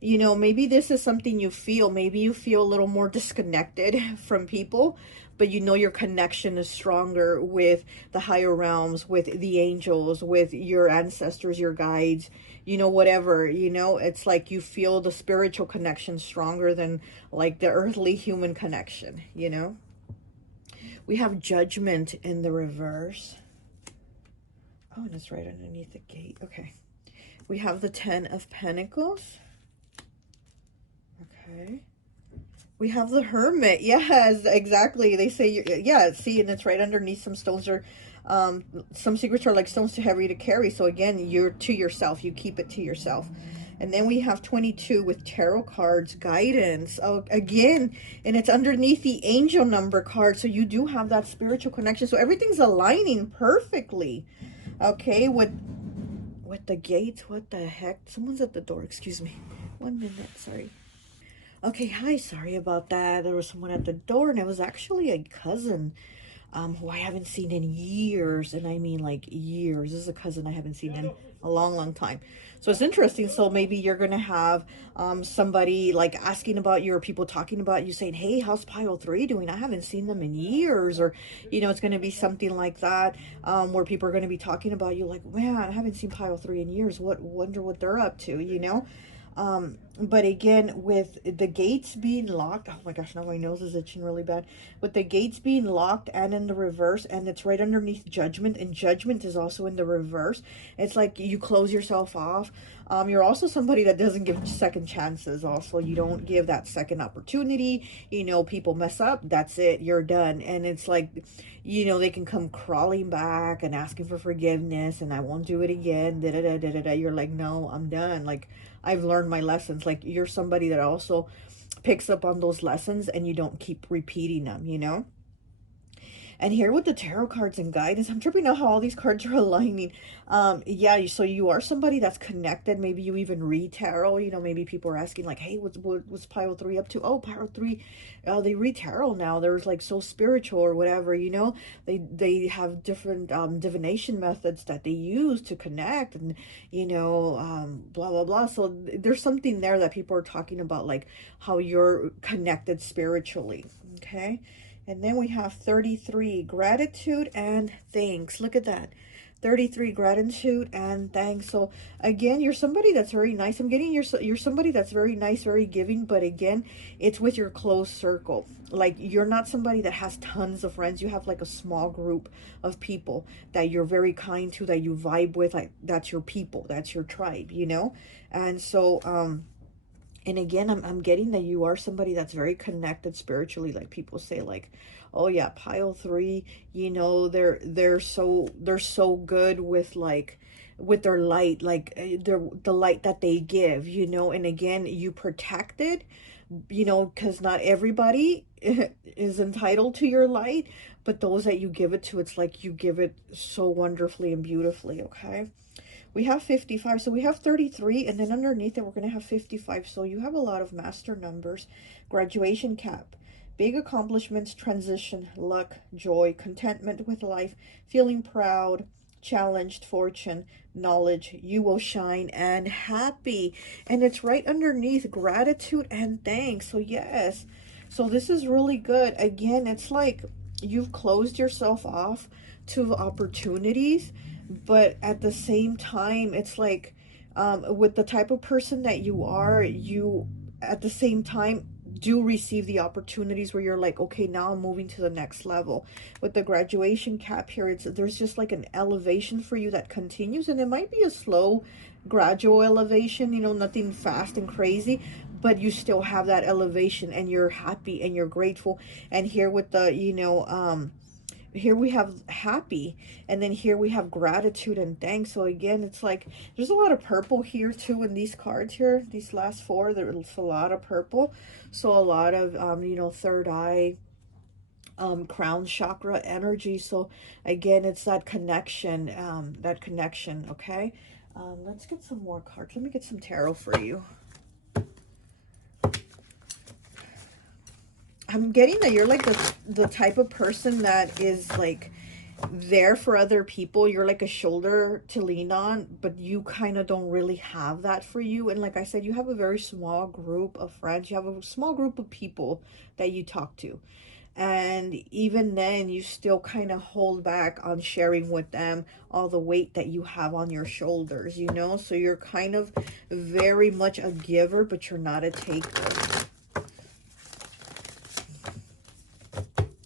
you know, maybe this is something you feel. Maybe you feel a little more disconnected from people, but you know your connection is stronger with the higher realms, with the angels, with your ancestors, your guides, you know, whatever. You know, it's like you feel the spiritual connection stronger than like the earthly human connection, you know. We have judgment in the reverse. Oh, and it's right underneath the gate. Okay. We have the 10 of Pentacles. Okay. We have the Hermit. Yes, exactly. They say, yeah, see, and it's right underneath. Some stones are, some secrets are like stones too heavy to carry. So again, you're to yourself. You keep it to yourself. And then we have 22 with tarot cards, guidance. Oh, again, and it's underneath the angel number card. So you do have that spiritual connection. So everything's aligning perfectly. Okay, with the gates. What the heck? Someone's at the door. Excuse me. 1 minute. Sorry. Okay, hi, sorry about that. There was someone at the door, and it was actually a cousin, who I haven't seen in years, and I mean like years. This is a cousin I haven't seen in a long, long time. So it's interesting. So maybe you're gonna have somebody like asking about you, or people talking about you, saying, "Hey, how's Pile 3 doing? I haven't seen them in years," or you know, it's gonna be something like that, where people are gonna be talking about you, like, "Man, I haven't seen Pile 3 in years. Wonder what they're up to," you know. But again, with the gates being locked, oh my gosh, now my nose is itching really bad. With the gates being locked and in the reverse, and it's right underneath judgment, and judgment is also in the reverse. It's like you close yourself off. You're also somebody that doesn't give second chances. Also, you don't give that second opportunity. You know, people mess up, that's it, you're done. And it's like, you know, they can come crawling back and asking for forgiveness, and I won't do it again. Da da da da da. You're like, no, I'm done. Like, I've learned my lessons. Like, you're somebody that also picks up on those lessons, and you don't keep repeating them, you know? And here with the tarot cards and guidance, I'm tripping out how all these cards are aligning. Yeah, so you are somebody that's connected. Maybe you even read tarot. You know, maybe people are asking like, "Hey, what's Pile 3 up to?" Oh, Pile 3, they read tarot now. They're like so spiritual or whatever. You know, they have different divination methods that they use to connect, and you know, blah blah blah. So there's something there that people are talking about, like how you're connected spiritually. Okay. And then we have 33, gratitude and thanks. Look at that. 33, gratitude and thanks. So again, you're somebody that's very nice. I'm getting you're somebody that's very nice, very giving, but again, it's with your close circle. Like, you're not somebody that has tons of friends. You have like a small group of people that you're very kind to, that you vibe with. Like, that's your people, that's your tribe, you know? And so and again, I'm getting that you are somebody that's very connected spiritually. Like, people say like, oh yeah, Pile 3, you know, they're so good with like with their light, like the light that they give, you know. And again, you protect it, you know, because not everybody is entitled to your light, but those that you give it to, it's like you give it so wonderfully and beautifully, okay? We have 55, so we have 33, and then underneath it, we're going to have 55. So you have a lot of master numbers. Graduation cap, big accomplishments, transition, luck, joy, contentment with life, feeling proud, challenged, fortune, knowledge, you will shine, and happy. And it's right underneath gratitude and thanks. So yes, so this is really good. Again, it's like you've closed yourself off to opportunities, but at the same time, it's like with the type of person that you are, you at the same time do receive the opportunities where you're like, okay, now I'm moving to the next level. With the graduation cap here, it's there's just like an elevation for you that continues, and it might be a slow, gradual elevation, you know, nothing fast and crazy, but you still have that elevation and you're happy and you're grateful. And here with the, you know, here we have happy, and then here we have gratitude and thanks. So again, it's like there's a lot of purple here too in these cards here, these last four. There's a lot of purple, so a lot of you know, third eye, crown chakra energy. So again, it's that connection, okay. Let's get some more cards. Let me get some tarot for you. I'm getting that you're like the type of person that is like there for other people. You're like a shoulder to lean on, but you kind of don't really have that for you. And like I said, you have a very small group of friends. You have a small group of people that you talk to. And even then, you still kind of hold back on sharing with them all the weight that you have on your shoulders, you know? So you're kind of very much a giver, but you're not a taker.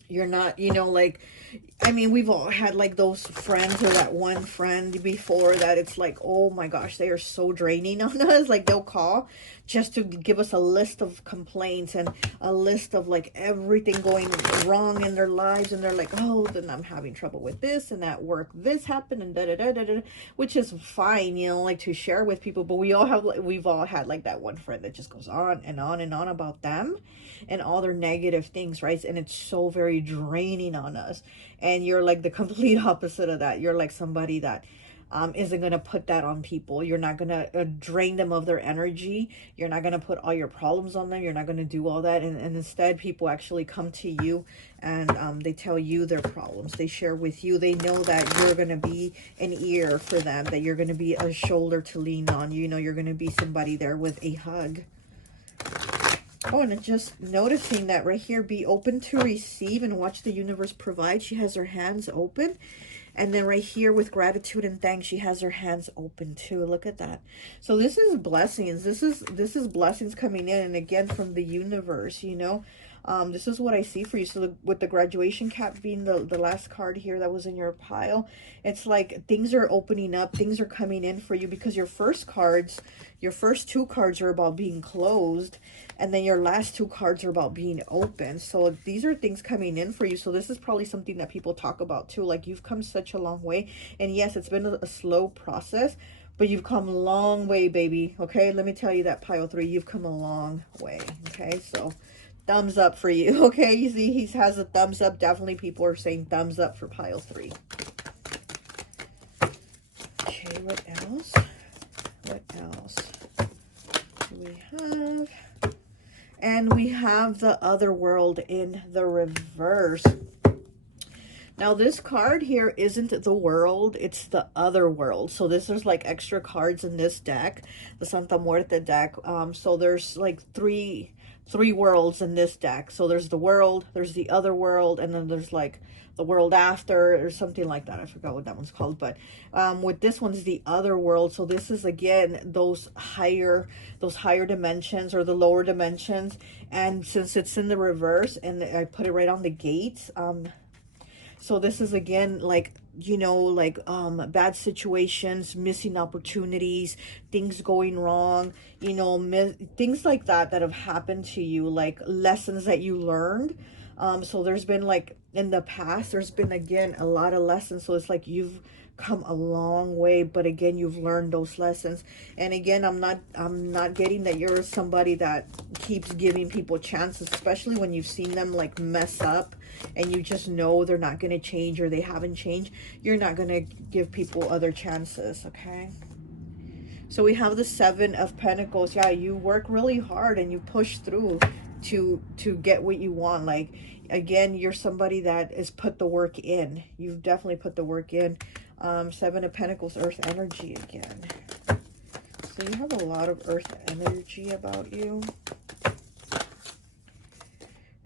You're not, you know, like, I mean, we've all had like those friends or that one friend before that it's like, oh my gosh, they are so draining on us. Like they'll call just to give us a list of complaints and a list of like everything going wrong in their lives. And they're like, oh, then I'm having trouble with this, and at work this happened, and da da da da da, which is fine, you know, like to share with people. But we've all had like that one friend that just goes on and on and on about them and all their negative things, right? And it's so very draining on us. And you're like the complete opposite of that. You're like somebody that isn't going to put that on people. You're not going to drain them of their energy. You're not going to put all your problems on them. You're not going to do all that. And instead, people actually come to you and they tell you their problems. They share with you. They know that you're going to be an ear for them, that you're going to be a shoulder to lean on. You know, you're going to be somebody there with a hug. Oh, and just noticing that right here, be open to receive and watch the universe provide. She has her hands open. And then right here with gratitude and thanks, she has her hands open too. Look at that. So this is blessings. This is blessings coming in. And again, from the universe, you know. This is what I see for you. So with the graduation cap being the last card here that was in your pile, it's like things are opening up, things are coming in for you, because your first two cards are about being closed, and then your last two cards are about being open. So these are things coming in for you. So this is probably something that people talk about too. Like, you've come such a long way. And yes, it's been a slow process, but you've come a long way, baby. Okay, let me tell you that, pile 3, you've come a long way. Okay, so thumbs up for you. Okay, you see he has a thumbs up. Definitely people are saying thumbs up for pile 3. Okay, what else? What else do we have? And we have the other world in the reverse. Now this card here isn't the world, it's the other world. So this is like extra cards in this deck, the Santa Muerte deck. So there's like three worlds in this deck. So there's the world, there's the other world, and then there's like the world after, or something like that. I forgot what that one's called. But with this one's the other world. So this is again those higher dimensions, or the lower dimensions. And since it's in the reverse, and I put it right on the gate, so this is again like, you know, like bad situations, missing opportunities, things going wrong, you know, things like that have happened to you, like lessons that you learned. So there's been like in the past, there's been again a lot of lessons. So it's like you've come a long way, but again, you've learned those lessons. And again, I'm not getting that you're somebody that keeps giving people chances, especially when you've seen them like mess up and you just know they're not going to change or they haven't changed. You're not going to give people other chances, okay? So we have the Seven of Pentacles. Yeah, you work really hard and you push through to get what you want. Like, again, you're somebody that is put the work in. You've definitely put the work in. Seven of Pentacles, Earth energy again. So you have a lot of Earth energy about you.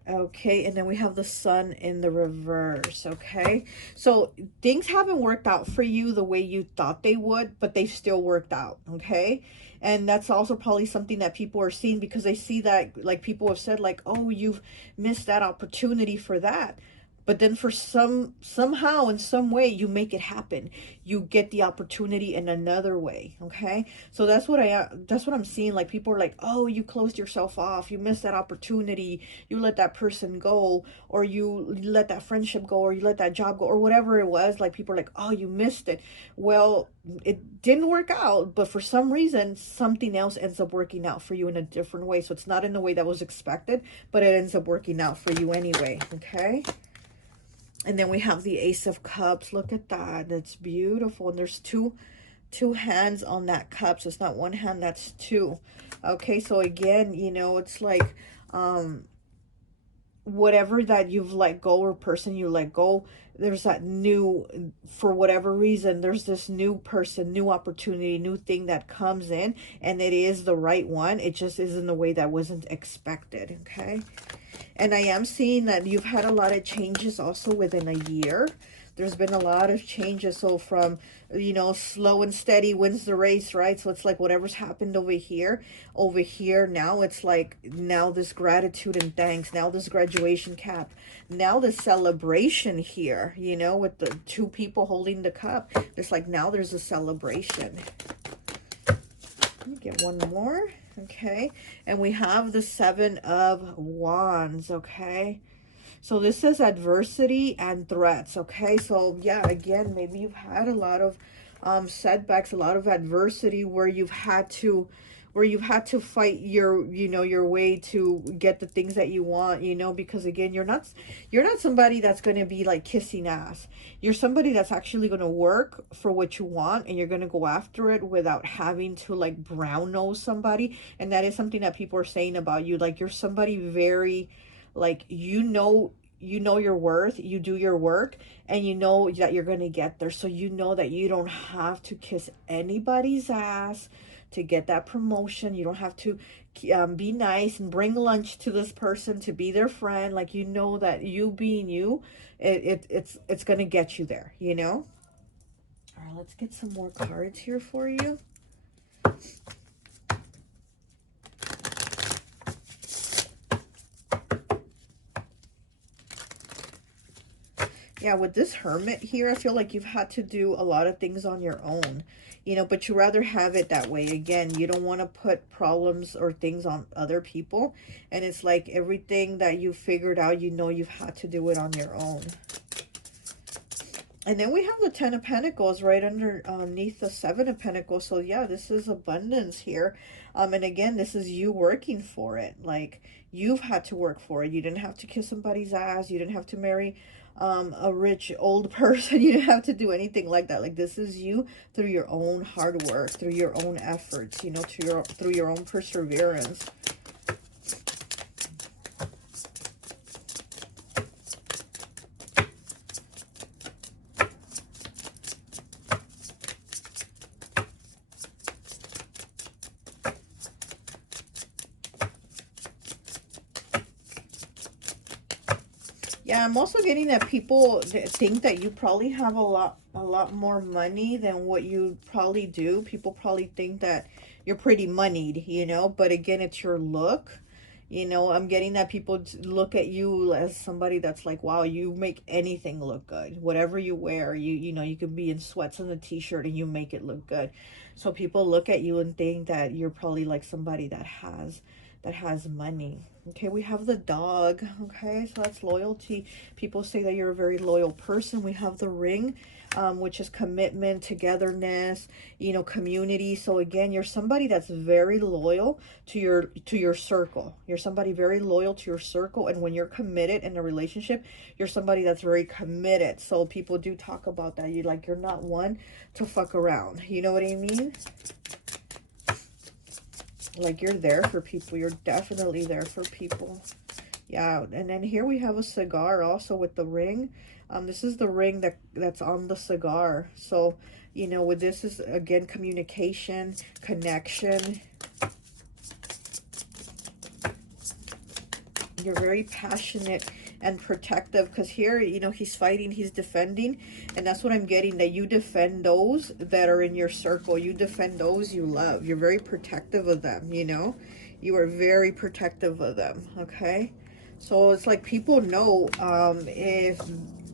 Okay, and then we have the Sun in the reverse, okay? So things haven't worked out for you the way you thought they would, but they've still worked out, okay? And that's also probably something that people are seeing, because they see that, like, people have said, like, oh, you've missed that opportunity for that. But then for somehow, in some way, you make it happen. You get the opportunity in another way, okay? So that's what I'm seeing. Like, people are like, oh, you closed yourself off. You missed that opportunity. You let that person go, or you let that friendship go, or you let that job go, or whatever it was. Like, people are like, oh, you missed it. Well, it didn't work out, but for some reason, something else ends up working out for you in a different way. So it's not in the way that was expected, but it ends up working out for you anyway, okay? And then we have the Ace of Cups. Look at that. That's beautiful. And there's two hands on that cup. So it's not one hand, that's two. Okay, so again, you know, it's like whatever that you've let go, or person you let go, there's that new, for whatever reason, there's this new person, new opportunity, new thing that comes in, and it is the right one. It just is in the way that wasn't expected, okay? And I am seeing that you've had a lot of changes also within a year. There's been a lot of changes. So from, you know, slow and steady wins the race, right? So it's like whatever's happened over here, now it's like, now this gratitude and thanks, now this graduation cap, now the celebration here, you know, with the two people holding the cup. It's like now there's a celebration. Let me get one more. Okay, and we have the Seven of Wands, okay? So this is adversity and threats, okay? So yeah, again, maybe you've had a lot of setbacks, a lot of adversity where you've had to fight your, you know, your way to get the things that you want, you know, because again, you're not somebody that's going to be like kissing ass. You're somebody that's actually going to work for what you want, and you're going to go after it without having to like brown nose somebody. And that is something that people are saying about you. Like, you're somebody very, like, you know your worth, you do your work, and you know that you're going to get there. So you know that you don't have to kiss anybody's ass to get that promotion. You don't have to be nice and bring lunch to this person to be their friend. Like, you know that you being you, it's going to get you there, you know? All right, let's get some more cards here for you. Yeah, with this Hermit here, I feel like you've had to do a lot of things on your own, you know, but you rather have it that way. Again, you don't want to put problems or things on other people. And it's like everything that you figured out, you know, you've had to do it on your own. And then we have the Ten of Pentacles right underneath the Seven of Pentacles. So yeah, this is abundance here. And again, this is you working for it. Like, you've had to work for it. You didn't have to kiss somebody's ass. You didn't have to marry a rich old person. You didn't have to do anything like that. Like, this is you through your own hard work, through your own efforts, you know, through your own perseverance. Yeah, I'm also getting that people think that you probably have a lot more money than what you probably do. People probably think that you're pretty moneyed, you know, but again, it's your look. You know, I'm getting that people look at you as somebody that's like, wow, you make anything look good. Whatever you wear, you know, you could be in sweats and a t-shirt and you make it look good. So people look at you and think that you're probably like somebody that has that has money. Okay, we have the dog. Okay, so that's loyalty. People say that you're a very loyal person. We have the ring, which is commitment, togetherness, you know, community. So again, you're somebody that's very loyal to your circle. You're somebody very loyal to your circle, and when you're committed in a relationship, you're somebody that's very committed. So people do talk about that. You're not one to fuck around. You know what I mean? Like, you're there for people. You're definitely there for people. Yeah, and then here we have a cigar also with the ring. This is the ring that's on the cigar. So, you know, with this is, again, communication, connection. You're very passionate and protective, because here, you know, he's fighting, he's defending, and that's what I'm getting, that you defend those that are in your circle. You defend those you love. You're very protective of them, you know. You are very protective of them, okay? So it's like people know,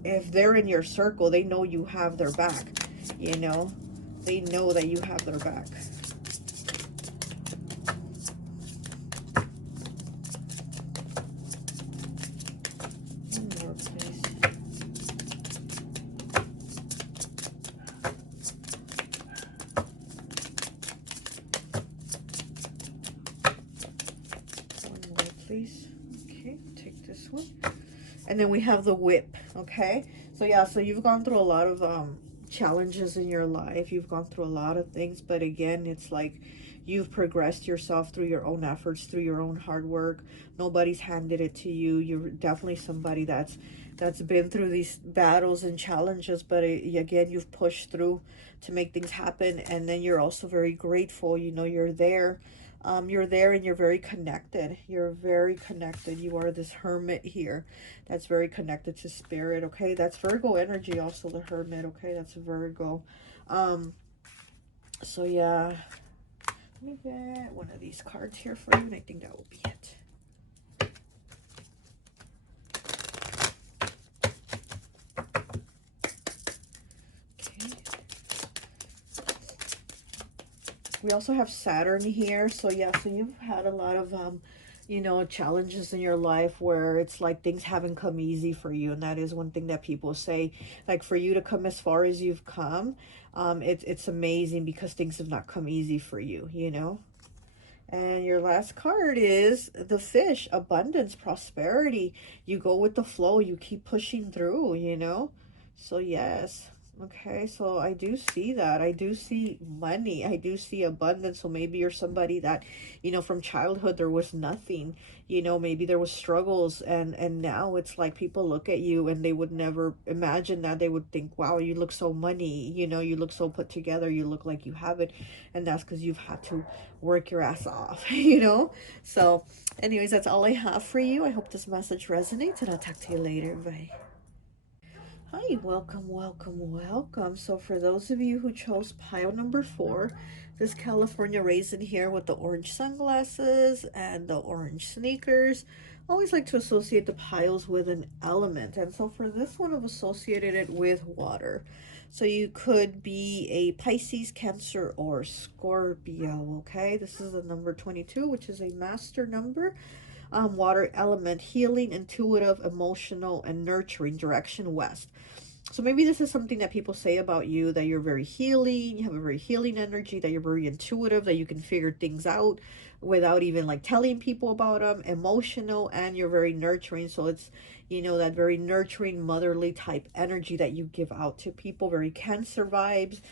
if they're in your circle, they know you have their back, you know. They know that you have their back. One more, please. One more, please. Okay, take this one. And then we have the whip. Okay, so yeah, so you've gone through a lot of challenges in your life. You've gone through a lot of things, but again, it's like you've progressed yourself through your own efforts, through your own hard work. Nobody's handed it to you. You're definitely somebody that's been through these battles and challenges, but again, you've pushed through to make things happen. And then you're also very grateful. You know, you're there, and you're very connected. You're very connected. You are this hermit here that's very connected to spirit. Okay, that's Virgo energy also, the hermit. Okay, that's Virgo. So yeah, let me get one of these cards here for you, and I think that will be it. Okay. We also have Saturn here. So yeah, so you've had a lot of you know, challenges in your life where it's like things haven't come easy for you, and that is one thing that people say, like, for you to come as far as you've come, it's amazing, because things have not come easy for you, you know. And your last card is the fish, abundance, prosperity. You go with the flow, you keep pushing through, you know. So yes. Okay, so I do see that. I do see money. I do see abundance. So maybe you're somebody that, you know, from childhood there was nothing. You know, maybe there was struggles, and now it's like people look at you and they would never imagine that. They would think, wow, you look so money, you know, you look so put together, you look like you have it. And that's because you've had to work your ass off, you know. So anyways, that's all I have for you. I hope this message resonates, and I'll talk to you later. Bye. Hi, welcome, welcome, welcome. So for those of you who chose pile number 4, this California raisin here with the orange sunglasses and the orange sneakers, I always like to associate the piles with an element. And so for this one, I've associated it with water. So you could be a Pisces, Cancer, or Scorpio, okay? This is the number 22, which is a master number. Water element, healing, intuitive, emotional, and nurturing, direction west. So maybe this is something that people say about you, that you're very healing, you have a very healing energy, that you're very intuitive, that you can figure things out without even like telling people about them, emotional, and you're very nurturing. So it's, you know, that very nurturing, motherly type energy that you give out to people, very Cancer vibes.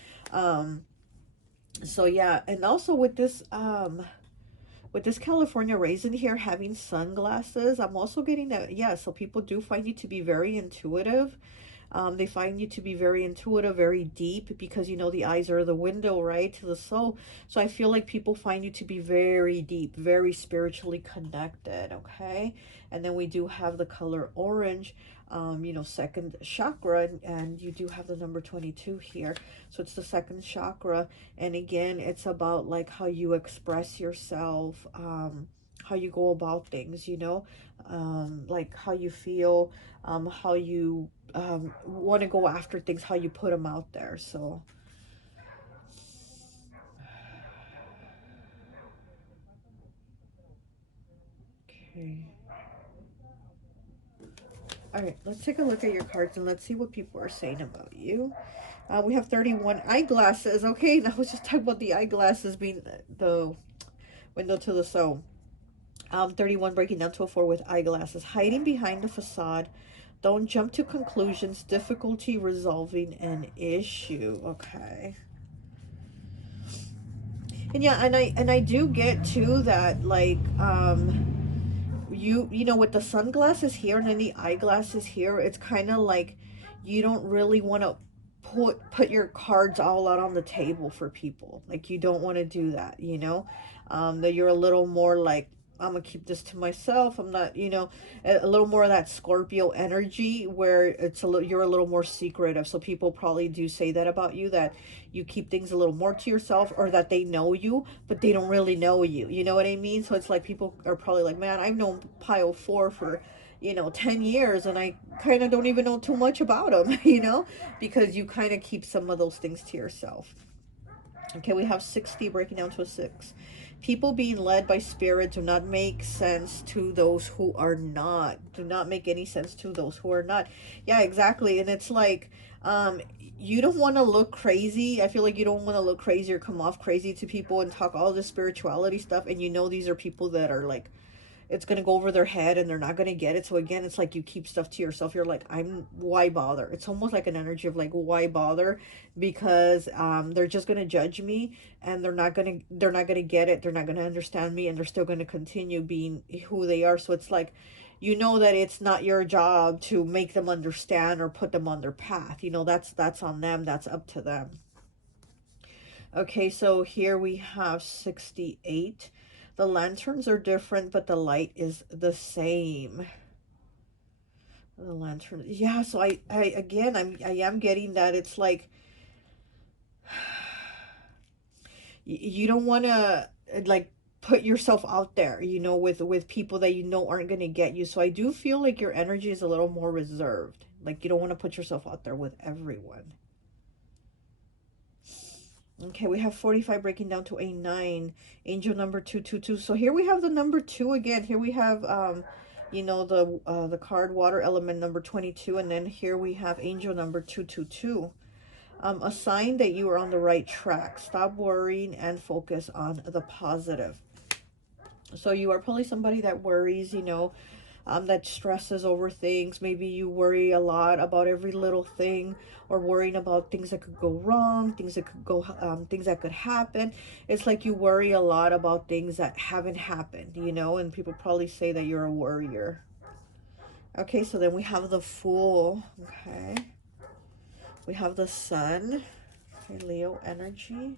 So yeah, and also with this California raisin here having sunglasses, I'm also getting that, yeah, so people do find you to be very intuitive. They find you to be very intuitive, very deep, because, you know, the eyes are the window, right, to the soul. So I feel like people find you to be very deep, very spiritually connected, okay? And then we do have the color orange, you know, second chakra, and you do have the number 22 here. So it's the second chakra. And again, it's about like how you express yourself, how you go about things, you know, like how you feel, how you want to go after things, how you put them out there. So Okay. All right, let's take a look at your cards and let's see what people are saying about you. We have 31 eyeglasses. Okay, now let's just talk about the eyeglasses being the window to the soul. 31 breaking down to a 4 with eyeglasses. Hiding behind the facade. Don't jump to conclusions. Difficulty resolving an issue. Okay. And yeah, and I do get too that like you know with the sunglasses here and then the eyeglasses here, it's kind of like you don't really want to put your cards all out on the table for people. Like you don't want to do that, you know. That you're a little more like, I'm gonna keep this to myself. I'm not, you know, a little more of that Scorpio energy where it's a little, you're a little more secretive. So people probably do say that about you, that you keep things a little more to yourself, or that they know you, but they don't really know you. You know what I mean? So it's like people are probably like, man, I've known Pile 4 for, you know, 10 years and I kind of don't even know too much about them, you know, because you kind of keep some of those things to yourself. Okay, we have 60 breaking down to a 6. People being led by spirit do not make sense to those who are not. Do not make any sense to those who are not. Yeah, exactly. And it's like, you don't want to look crazy. I feel like you don't want to look crazy or come off crazy to people and talk all this spirituality stuff. And you know, these are people that are like, it's going to go over their head and they're not going to get it. So again, it's like you keep stuff to yourself. You're like, why bother? It's almost like an energy of like, why bother? Because they're just going to judge me, and they're not going to get it. They're not going to understand me, and they're still going to continue being who they are. So it's like, you know, that it's not your job to make them understand or put them on their path. You know, that's on them. That's up to them. Okay, so here we have 68. The lanterns are different, but the light is the same. The lantern, yeah. So I again, I am getting that it's like you don't want to like put yourself out there, you know, with people that you know aren't going to get you. So I do feel like your energy is a little more reserved. Like you don't want to put yourself out there with everyone. Okay, we have 45 breaking down to a 9. Angel number 222. So here we have the number 2 again. Here we have you know, the card water element number 22, and then here we have angel number 222. A sign that you are on the right track. Stop worrying and focus on the positive. So you are probably somebody that worries, you know, that stresses over things. Maybe you worry a lot about every little thing, or worrying about things that could go wrong, things that could go, things that could happen. It's like you worry a lot about things that haven't happened, you know, and people probably say that you're a worrier. Okay, so then we have the Fool. Okay, we have the Sun. Okay, Leo energy.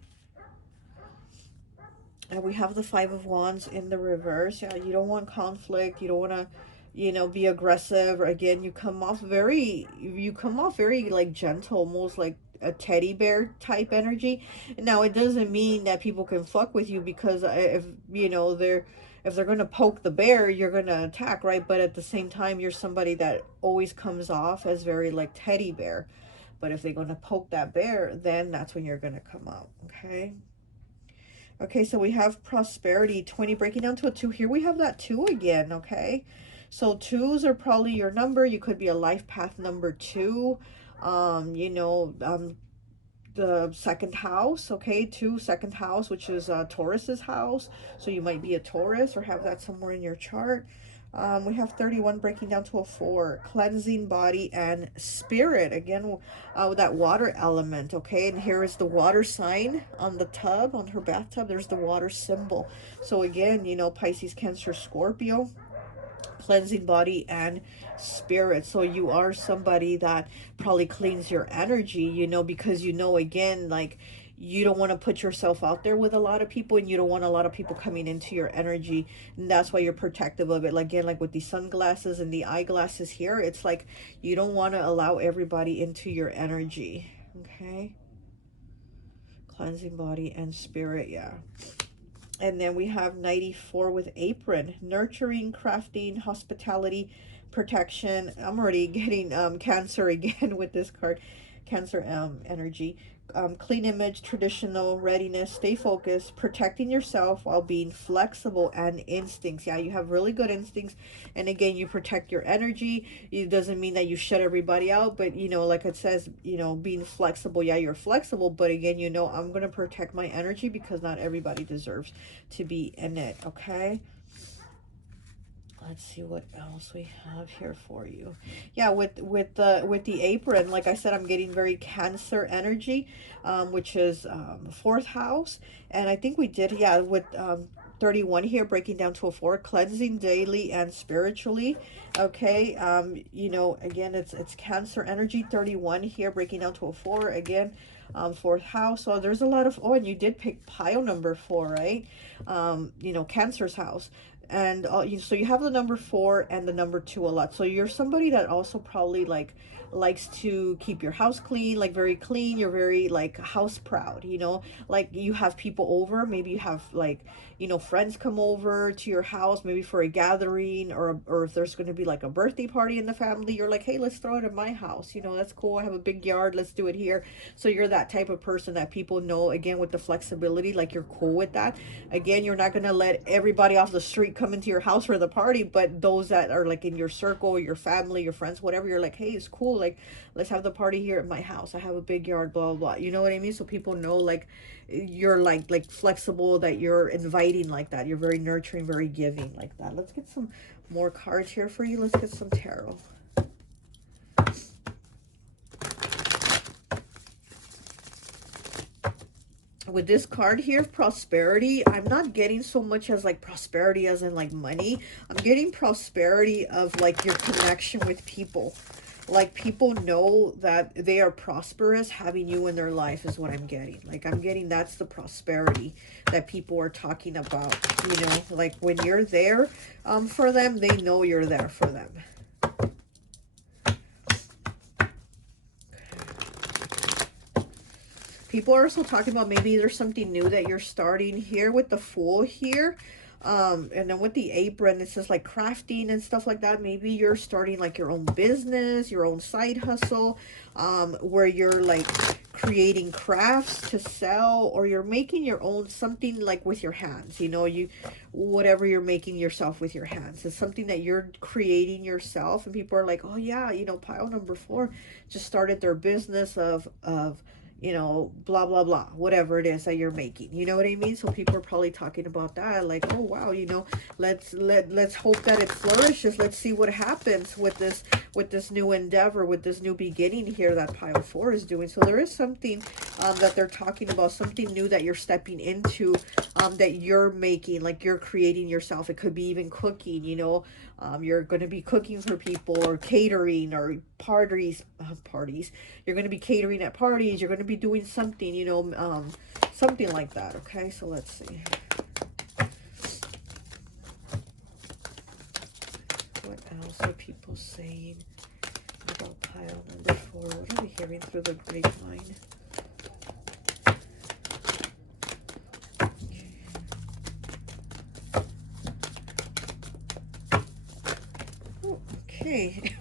And we have the Five of Wands in the reverse. Yeah, you don't want conflict. You don't want to, you know, be aggressive. Or again, you come off very like gentle, almost like a teddy bear type energy. Now, it doesn't mean that people can fuck with you, because if you know if they're gonna poke the bear, you're gonna attack, right? But at the same time, you're somebody that always comes off as very like teddy bear. But if they're gonna poke that bear, then that's when you're gonna come out. Okay. Okay, so we have prosperity, 20 breaking down to a 2. Here we have that 2 again, okay? So 2s are probably your number. You could be a life path number 2. You know, the second house, okay? 2, second house, which is Taurus's house. So you might be a Taurus or have that somewhere in your chart. We have 31 breaking down to a 4. Cleansing body and spirit. Again, with that water element, okay? And here is the water sign on the tub, on her bathtub. There's the water symbol. So again, you know, Pisces, Cancer, Scorpio, cleansing body and spirit. So you are somebody that probably cleans your energy, you know, because you know, again, like you don't want to put yourself out there with a lot of people, and you don't want a lot of people coming into your energy, and that's why you're protective of it. Like, again, like with the sunglasses and the eyeglasses here, it's like you don't want to allow everybody into your energy. Okay, cleansing body and spirit, yeah. And then we have 94 with apron, nurturing, crafting, hospitality, protection. I'm already getting Cancer again with this card. Cancer energy. clean image, traditional readiness, stay focused, protecting yourself while being flexible and instincts. Yeah, you have really good instincts. And again, you protect your energy. It doesn't mean that you shut everybody out, but like it says, being flexible. Yeah, you're flexible, but again, I'm going to protect my energy because not everybody deserves to be in it. Okay. Let's see what else we have here for you. Yeah, with the apron, like I said, I'm getting very Cancer energy, which is fourth house, and I think we did, yeah, with 31 here, breaking down to a four, cleansing daily and spiritually. Okay, again, it's Cancer energy, 31 here, breaking down to a four again. Fourth house. So there's a lot of, oh, and you did pick pile number four, right? Cancer's house. And so you have the number four and the number two a lot. So you're somebody that also probably like likes to keep your house clean, like very clean. You're very like house proud, like you have people over. Maybe you have like, friends come over to your house, maybe for a gathering, or if there's going to be like a birthday party in the family, you're like, hey, let's throw it at my house. That's cool. I have a big yard. Let's do it here. So you're that type of person that people know, again, with the flexibility, like you're cool with that. Again, you're not going to let everybody off the street come into your house for the party, but those that are like in your circle, your family, your friends, whatever, you're like, hey, it's cool. Like, let's have the party here at my house. I have a big yard, blah, blah, blah. You know what I mean? So people know, like, you're like flexible, that you're inviting like that. You're very nurturing, very giving like that. Let's get some more cards here for you. Let's get some tarot. With this card here, prosperity, I'm not getting so much as like prosperity as in like money. I'm getting prosperity of like your connection with people. Like people know that they are prosperous having you in their life is what I'm getting. Like I'm getting, that's the prosperity that people are talking about. Like when you're there for them, they know you're there for them. People are also talking about maybe there's something new that you're starting here with the Fool here. And then with the apron, it's just like crafting and stuff like that. Maybe you're starting like your own business, your own side hustle, where you're like creating crafts to sell, or you're making your own something like with your hands. Whatever you're making yourself with your hands, it's something that you're creating yourself. And people are like, oh yeah, pile number four just started their business of blah, blah, blah, whatever it is that you're making. You know what I mean? So people are probably talking about that, like, oh, wow, let's hope that it flourishes. Let's see what happens with this new endeavor, with this new beginning here that pile four is doing. So there is something that they're talking about, something new that you're stepping into, that you're making, like you're creating yourself. It could be even cooking, you're going to be cooking for people, or catering, or parties. You're going to be catering at parties. You're going to be doing something, something like that. Okay, so let's see. What else are people saying about pile number four? What are we hearing through the grapevine? Okay.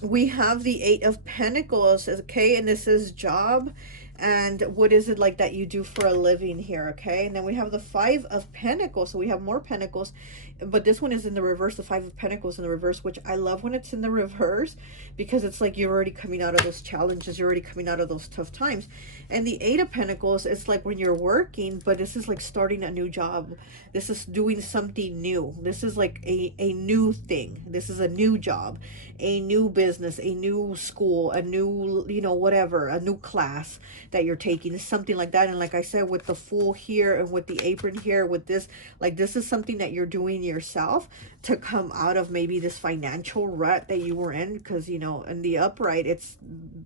We have the Eight of Pentacles, okay, and this is job, and what is it like that you do for a living here, okay? And then we have the Five of Pentacles, so we have more pentacles, but this one is in the reverse, the Five of Pentacles in the reverse, which I love when it's in the reverse, because it's like you're already coming out of those challenges, you're already coming out of those tough times. And the Eight of Pentacles, it's like when you're working, but this is like starting a new job. This is doing something new. This is like a new thing. This is a new job, a new business, a new school, a new, whatever, a new class that you're taking, is something like that. And like I said, with the Fool here and with the apron here, with this, like this is something that you're doing yourself to come out of maybe this financial rut that you were in, because in the upright, it's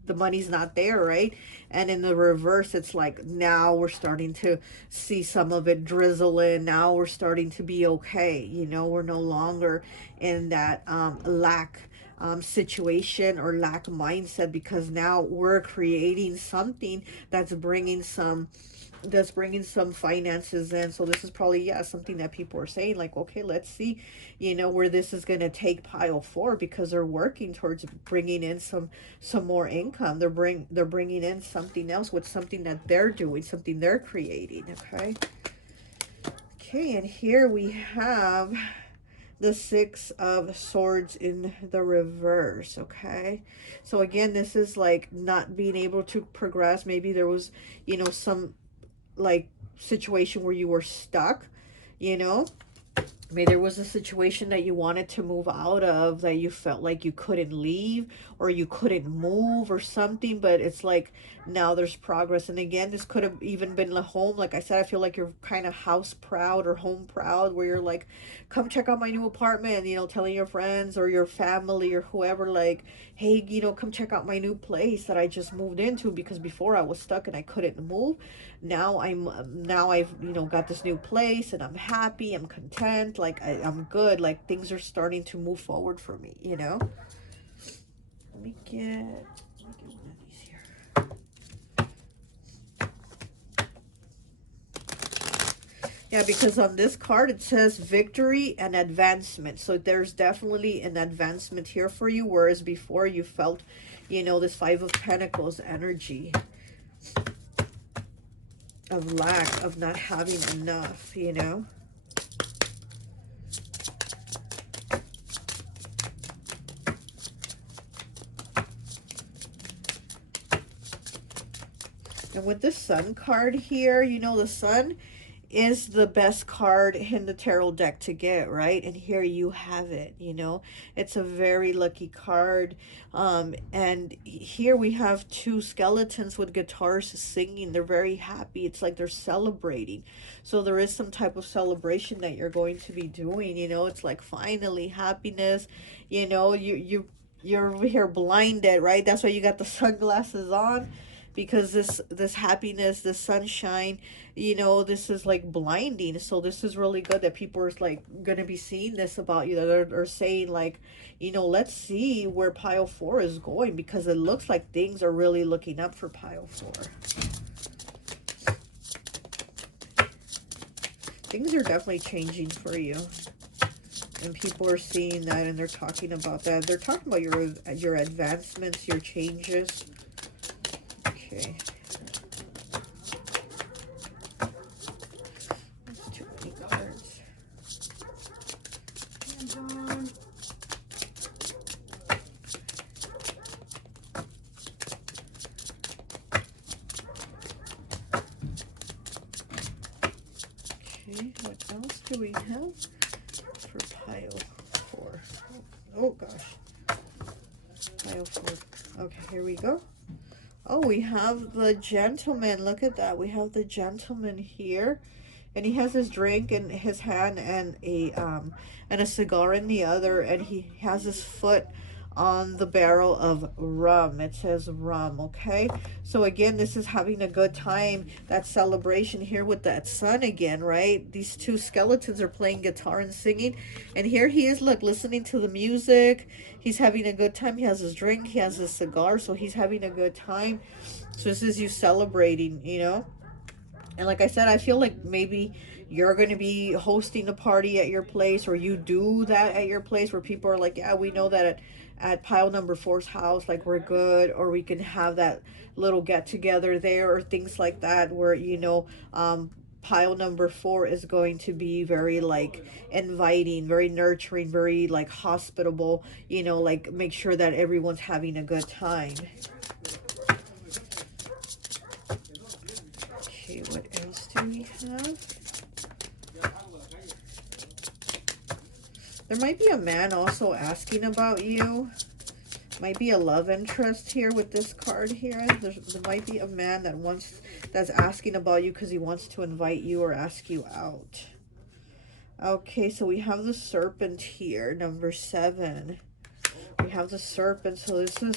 the money's not there, right? And in the reverse, it's like now we're starting to see some of it drizzle in. Now we're starting to be okay. We're no longer in that lack situation or lack mindset, because now we're creating something that's bringing some that's bringing some finances in. So this is probably, yeah, something that people are saying like, okay, let's see, you know, where this is going to take pile 4, because they're working towards bringing in some more income. They're bringing in something else with something that they're doing, something they're creating. Okay. Okay, and here we have the 6 of Swords in the reverse. Okay, so again, this is like not being able to progress. Maybe there was, you know, some like situation where you were stuck, you know. Maybe there was a situation that you wanted to move out of, that you felt like you couldn't leave or you couldn't move or something, but it's like now there's progress. And again, this could have even been the home. Like I said, I feel like you're kind of house proud or home proud, where you're like, come check out my new apartment, you know, telling your friends or your family or whoever, like, hey, you know, come check out my new place that I just moved into, because before I was stuck and I couldn't move. Now I've, you know, got this new place and I'm happy, I'm content, like I'm good, like things are starting to move forward for me, you know. Let me get one of these here. Yeah, because on this card it says victory and advancement. So there's definitely an advancement here for you, whereas before you felt, you know, this 5 of Pentacles energy of lack, of not having enough, you know. And with the Sun card here, you know, the Sun is the best card in the tarot deck to get, right? And here you have it, you know. It's a very lucky card. And here we have 2 skeletons with guitars singing. They're very happy. It's like they're celebrating. So there is some type of celebration that you're going to be doing, you know. It's like finally happiness, you know. You're over here blinded, right? That's why you got the sunglasses on, because this happiness, this sunshine, you know, this is like blinding. So this is really good that people are like gonna be seeing this about you, that are saying like, you know, let's see where pile 4 is going, because it looks like things are really looking up for pile 4. Things are definitely changing for you, and people are seeing that, and they're talking about that. They're talking about your advancements, your changes. Okay. That's too many cards. Okay, what else do we have for pile 4? Oh gosh. Pile 4. Okay, here we go. Oh, we have the gentleman. Look at that. We have the gentleman here. And he has his drink in his hand and a cigar in the other, and he has his foot on the barrel of rum. It says rum. Okay, so again, this is having a good time. That celebration here with that sun again, right? These 2 skeletons are playing guitar and singing, and here he is, look, listening to the music. He's having a good time. He has his drink, he has his cigar, so he's having a good time. So this is you celebrating, you know. And like I said, I feel like maybe you're going to be hosting a party at your place, or you do that at your place, where people are like, yeah, we know that at pile number 4's house, like we're good, or we can have that little get together there, or things like that, where, you know, pile number 4 is going to be very like inviting, very nurturing, very like hospitable, you know, like make sure that everyone's having a good time. Okay, what else do we have? There might be a man also asking about you. Might be a love interest here with this card here. There might be a man that's asking about you because he wants to invite you or ask you out. Okay, so we have the serpent here, number 7. We have the serpent, so this is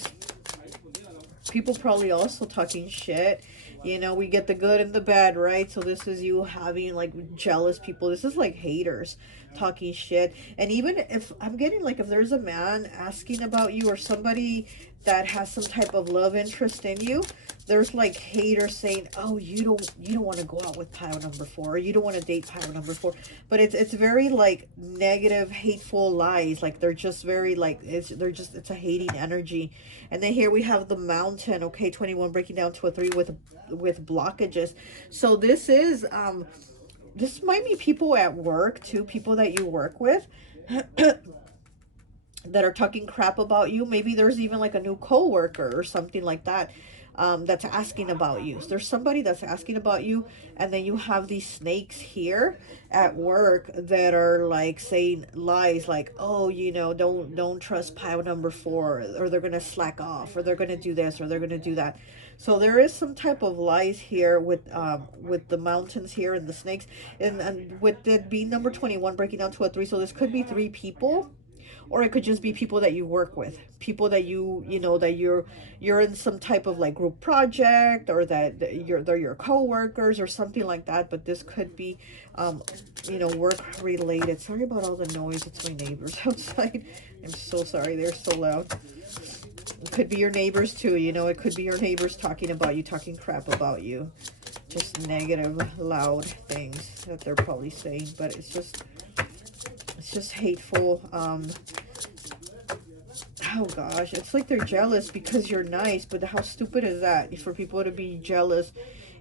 people probably also talking shit. You know, we get the good and the bad, right? So this is you having like jealous people. This is like haters talking shit. And even if I'm getting like, if there's a man asking about you, or somebody that has some type of love interest in you. There's like haters saying, oh, you don't want to go out with pile number 4, or you don't want to date pile number 4. But it's very like negative, hateful lies. Like they're just very like, it's a hating energy. And then here we have the mountain, okay, 21 breaking down to a 3 with blockages. So this might be people at work too, people that you work with that are talking crap about you. Maybe there's even like a new coworker or something like that, that's asking about you. So there's somebody that's asking about you, and then you have these snakes here at work that are like saying lies, like, oh, don't trust pile number 4, or they're gonna slack off, or they're gonna do this, or they're gonna do that. So there is some type of lies here with the mountains here and the snakes, and with it being number 21 breaking down to a 3. So this could be 3 people, or it could just be people that you work with, people that that you're in some type of like group project, or that they're your co-workers or something like that. But this could be work related. Sorry about all the noise, it's my neighbors outside. I'm so sorry, they're so loud. It could be your neighbors too, it could be your neighbors talking about you, talking crap about you, just negative loud things that they're probably saying. But it's just hateful. Oh gosh, it's like they're jealous because you're nice. But how stupid is that, for people to be jealous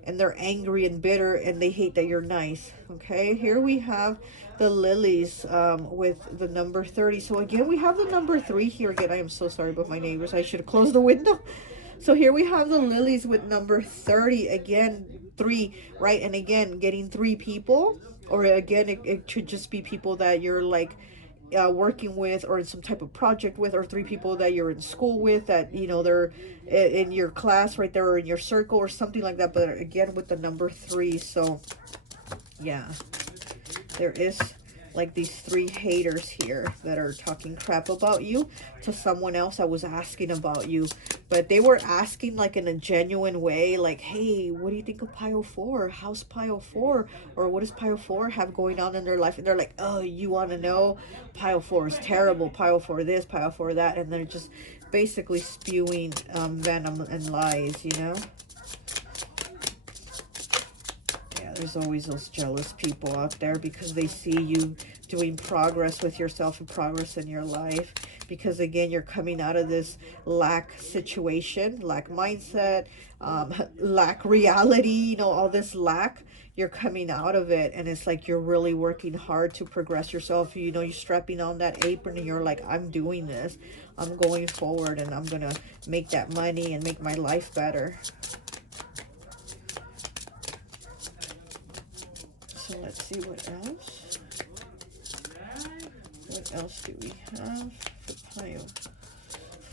and they're angry and bitter and they hate that you're nice? Okay, here we have the lilies with the number 30. So again, we have the number 3 here again. I am so sorry about my neighbors, I should have closed the window. So here we have the lilies with number 30 again, 3, right? And again, getting 3 people, or again, it should just be people that you're like working with, or in some type of project with, or 3 people that you're in school with, that they're in your class right there, or in your circle, or something like that. But again, with the number 3. So yeah, there is like these 3 haters here that are talking crap about you to someone else that was asking about you. But they were asking like in a genuine way, like, hey, what do you think of pile 4? How's pile 4? Or what does pile 4 have going on in their life? And they're like, oh, you want to know? Pile 4 is terrible, pile 4 this, pile 4 that. And they're just basically spewing venom and lies. There's always those jealous people out there because they see you doing progress with yourself and progress in your life. Because again, you're coming out of this lack situation, lack mindset, lack reality, all this lack. You're coming out of it, and it's like you're really working hard to progress yourself. You're strapping on that apron, and you're like, I'm doing this. I'm going forward, and I'm going to make that money and make my life better. So let's see what else. What else do we have for pile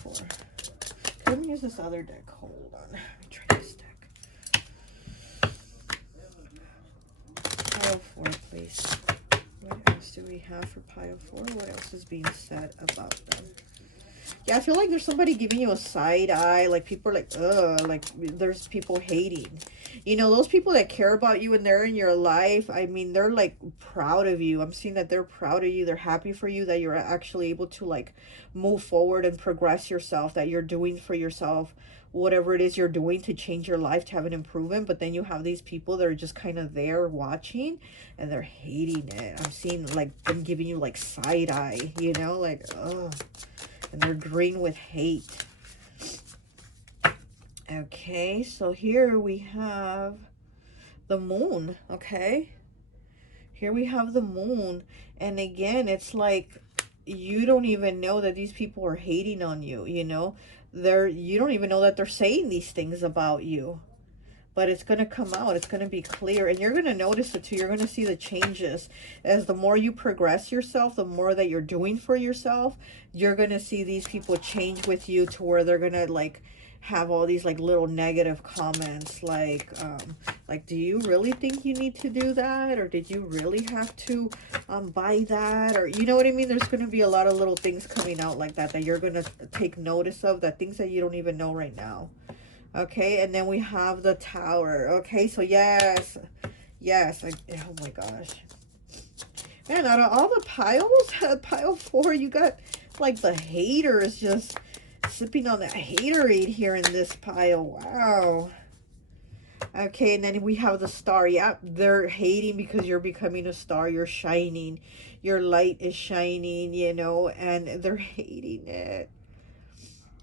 4? Let me use this other deck. Hold on. Let me try this deck. Pile 4, please. What else do we have for pile 4? What else is being said about them? Yeah, I feel like there's somebody giving you a side eye. Like people are like, ugh, like there's people hating. Those people that care about you and they're in your life, I mean, they're like proud of you. I'm seeing that they're proud of you. They're happy for you, that you're actually able to like move forward and progress yourself, that you're doing for yourself whatever it is you're doing to change your life, to have an improvement. But then you have these people that are just kind of there watching and they're hating it. I'm seeing like them giving you like side eye, like, oh. And they're green with hate. Okay, so here we have the moon, okay? Here we have the moon. And again, it's like you don't even know that these people are hating on you, you don't even know that they're saying these things about you. But it's going to come out. It's going to be clear. And you're going to notice it too. You're going to see the changes. As the more you progress yourself, the more that you're doing for yourself, you're going to see these people change with you to where they're going to like have all these like little negative comments. Like, do you really think you need to do that? Or did you really have to buy that? Or you know what I mean? There's going to be a lot of little things coming out like that, that you're going to take notice of, that things that you don't even know right now. Okay, and then we have the Tower. Okay, so yes, oh my gosh, man, out of all the piles, pile 4, you got like the haters just sipping on that haterade here in this pile. Wow. Okay, and then we have the star. Yep, they're hating because you're becoming a star. You're shining. Your light is shining, you know, and they're hating it.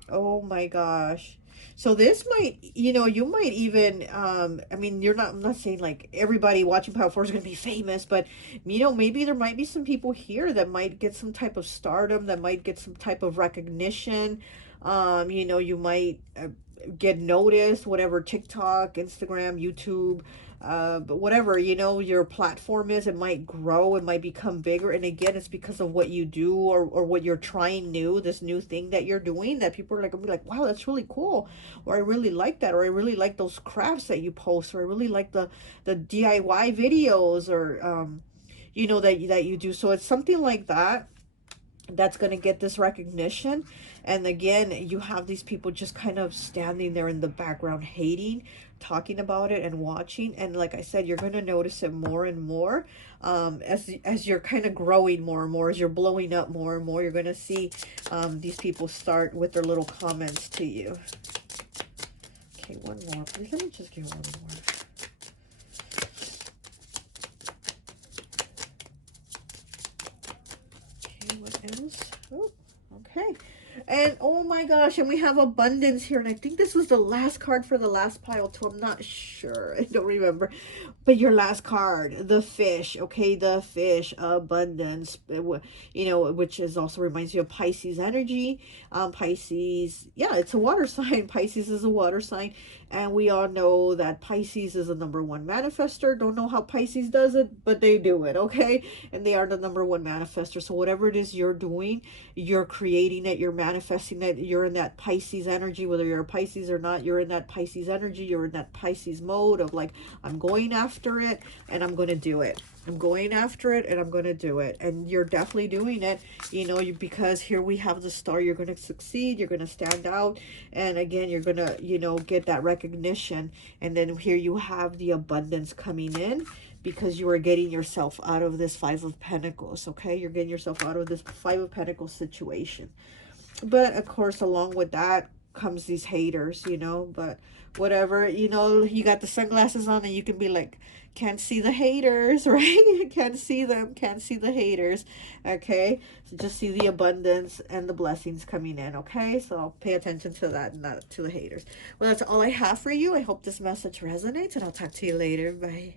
Oh my gosh. So this might, you know, you might even, I mean, I'm not saying like everybody watching Power 4 is going to be famous, but, you know, maybe there might be some people here that might get some type of stardom, that might get some type of recognition. You know, you might get noticed, whatever, TikTok, Instagram, YouTube, but whatever, you know, your platform is, it might grow, it might become bigger. And again, it's because of what you do, or what you're trying new, this new thing that you're doing, that people are like, gonna be like, wow, that's really cool. Or I really like that. Or I really like those crafts that you post. Or I really like the DIY videos, or, you know, that you do. So it's something like that that's going to get this recognition. And again, you have these people just kind of standing there in the background, hating, talking about it and watching. And like I said, you're going to notice it more and more, as you're kind of growing more and more, as you're blowing up more and more. You're going to see these people start with their little comments to you. Okay, one more, please. Let me just get one more. Okay, what else? Oh, okay. And oh my gosh, and we have abundance here. And I think this was the last card for the last pile too. I'm not sure. I don't remember. But your last card, the fish, okay, the fish, abundance, you know, which is also reminds you of Pisces energy. Pisces, yeah, it's a water sign. Pisces is a water sign. And we all know that Pisces is the #1 manifester. Don't know how Pisces does it, but they do it, okay? And they are the #1 manifester. So whatever it is you're doing, you're creating it, you're manifesting it, you're in that Pisces energy. Whether you're a Pisces or not, you're in that Pisces energy. You're in that Pisces mode of like, I'm going after it and I'm going to do it. I'm going after it and I'm going to do it. And you're definitely doing it, you know, because here we have the star. You're going to succeed. You're going to stand out. And again, you're going to, you know, get that recognition. And then here you have the abundance coming in, because you are getting yourself out of this Five of Pentacles, okay? You're getting yourself out of this Five of Pentacles situation. But of course, along with that comes these haters, you know, but whatever, you know, you got the sunglasses on and you can be like, can't see the haters, right? Can't see them, can't see the haters, okay? So just see the abundance and the blessings coming in, okay? So pay attention to that, not to the haters. Well, that's all I have for you. I hope this message resonates, and I'll talk to you later. Bye.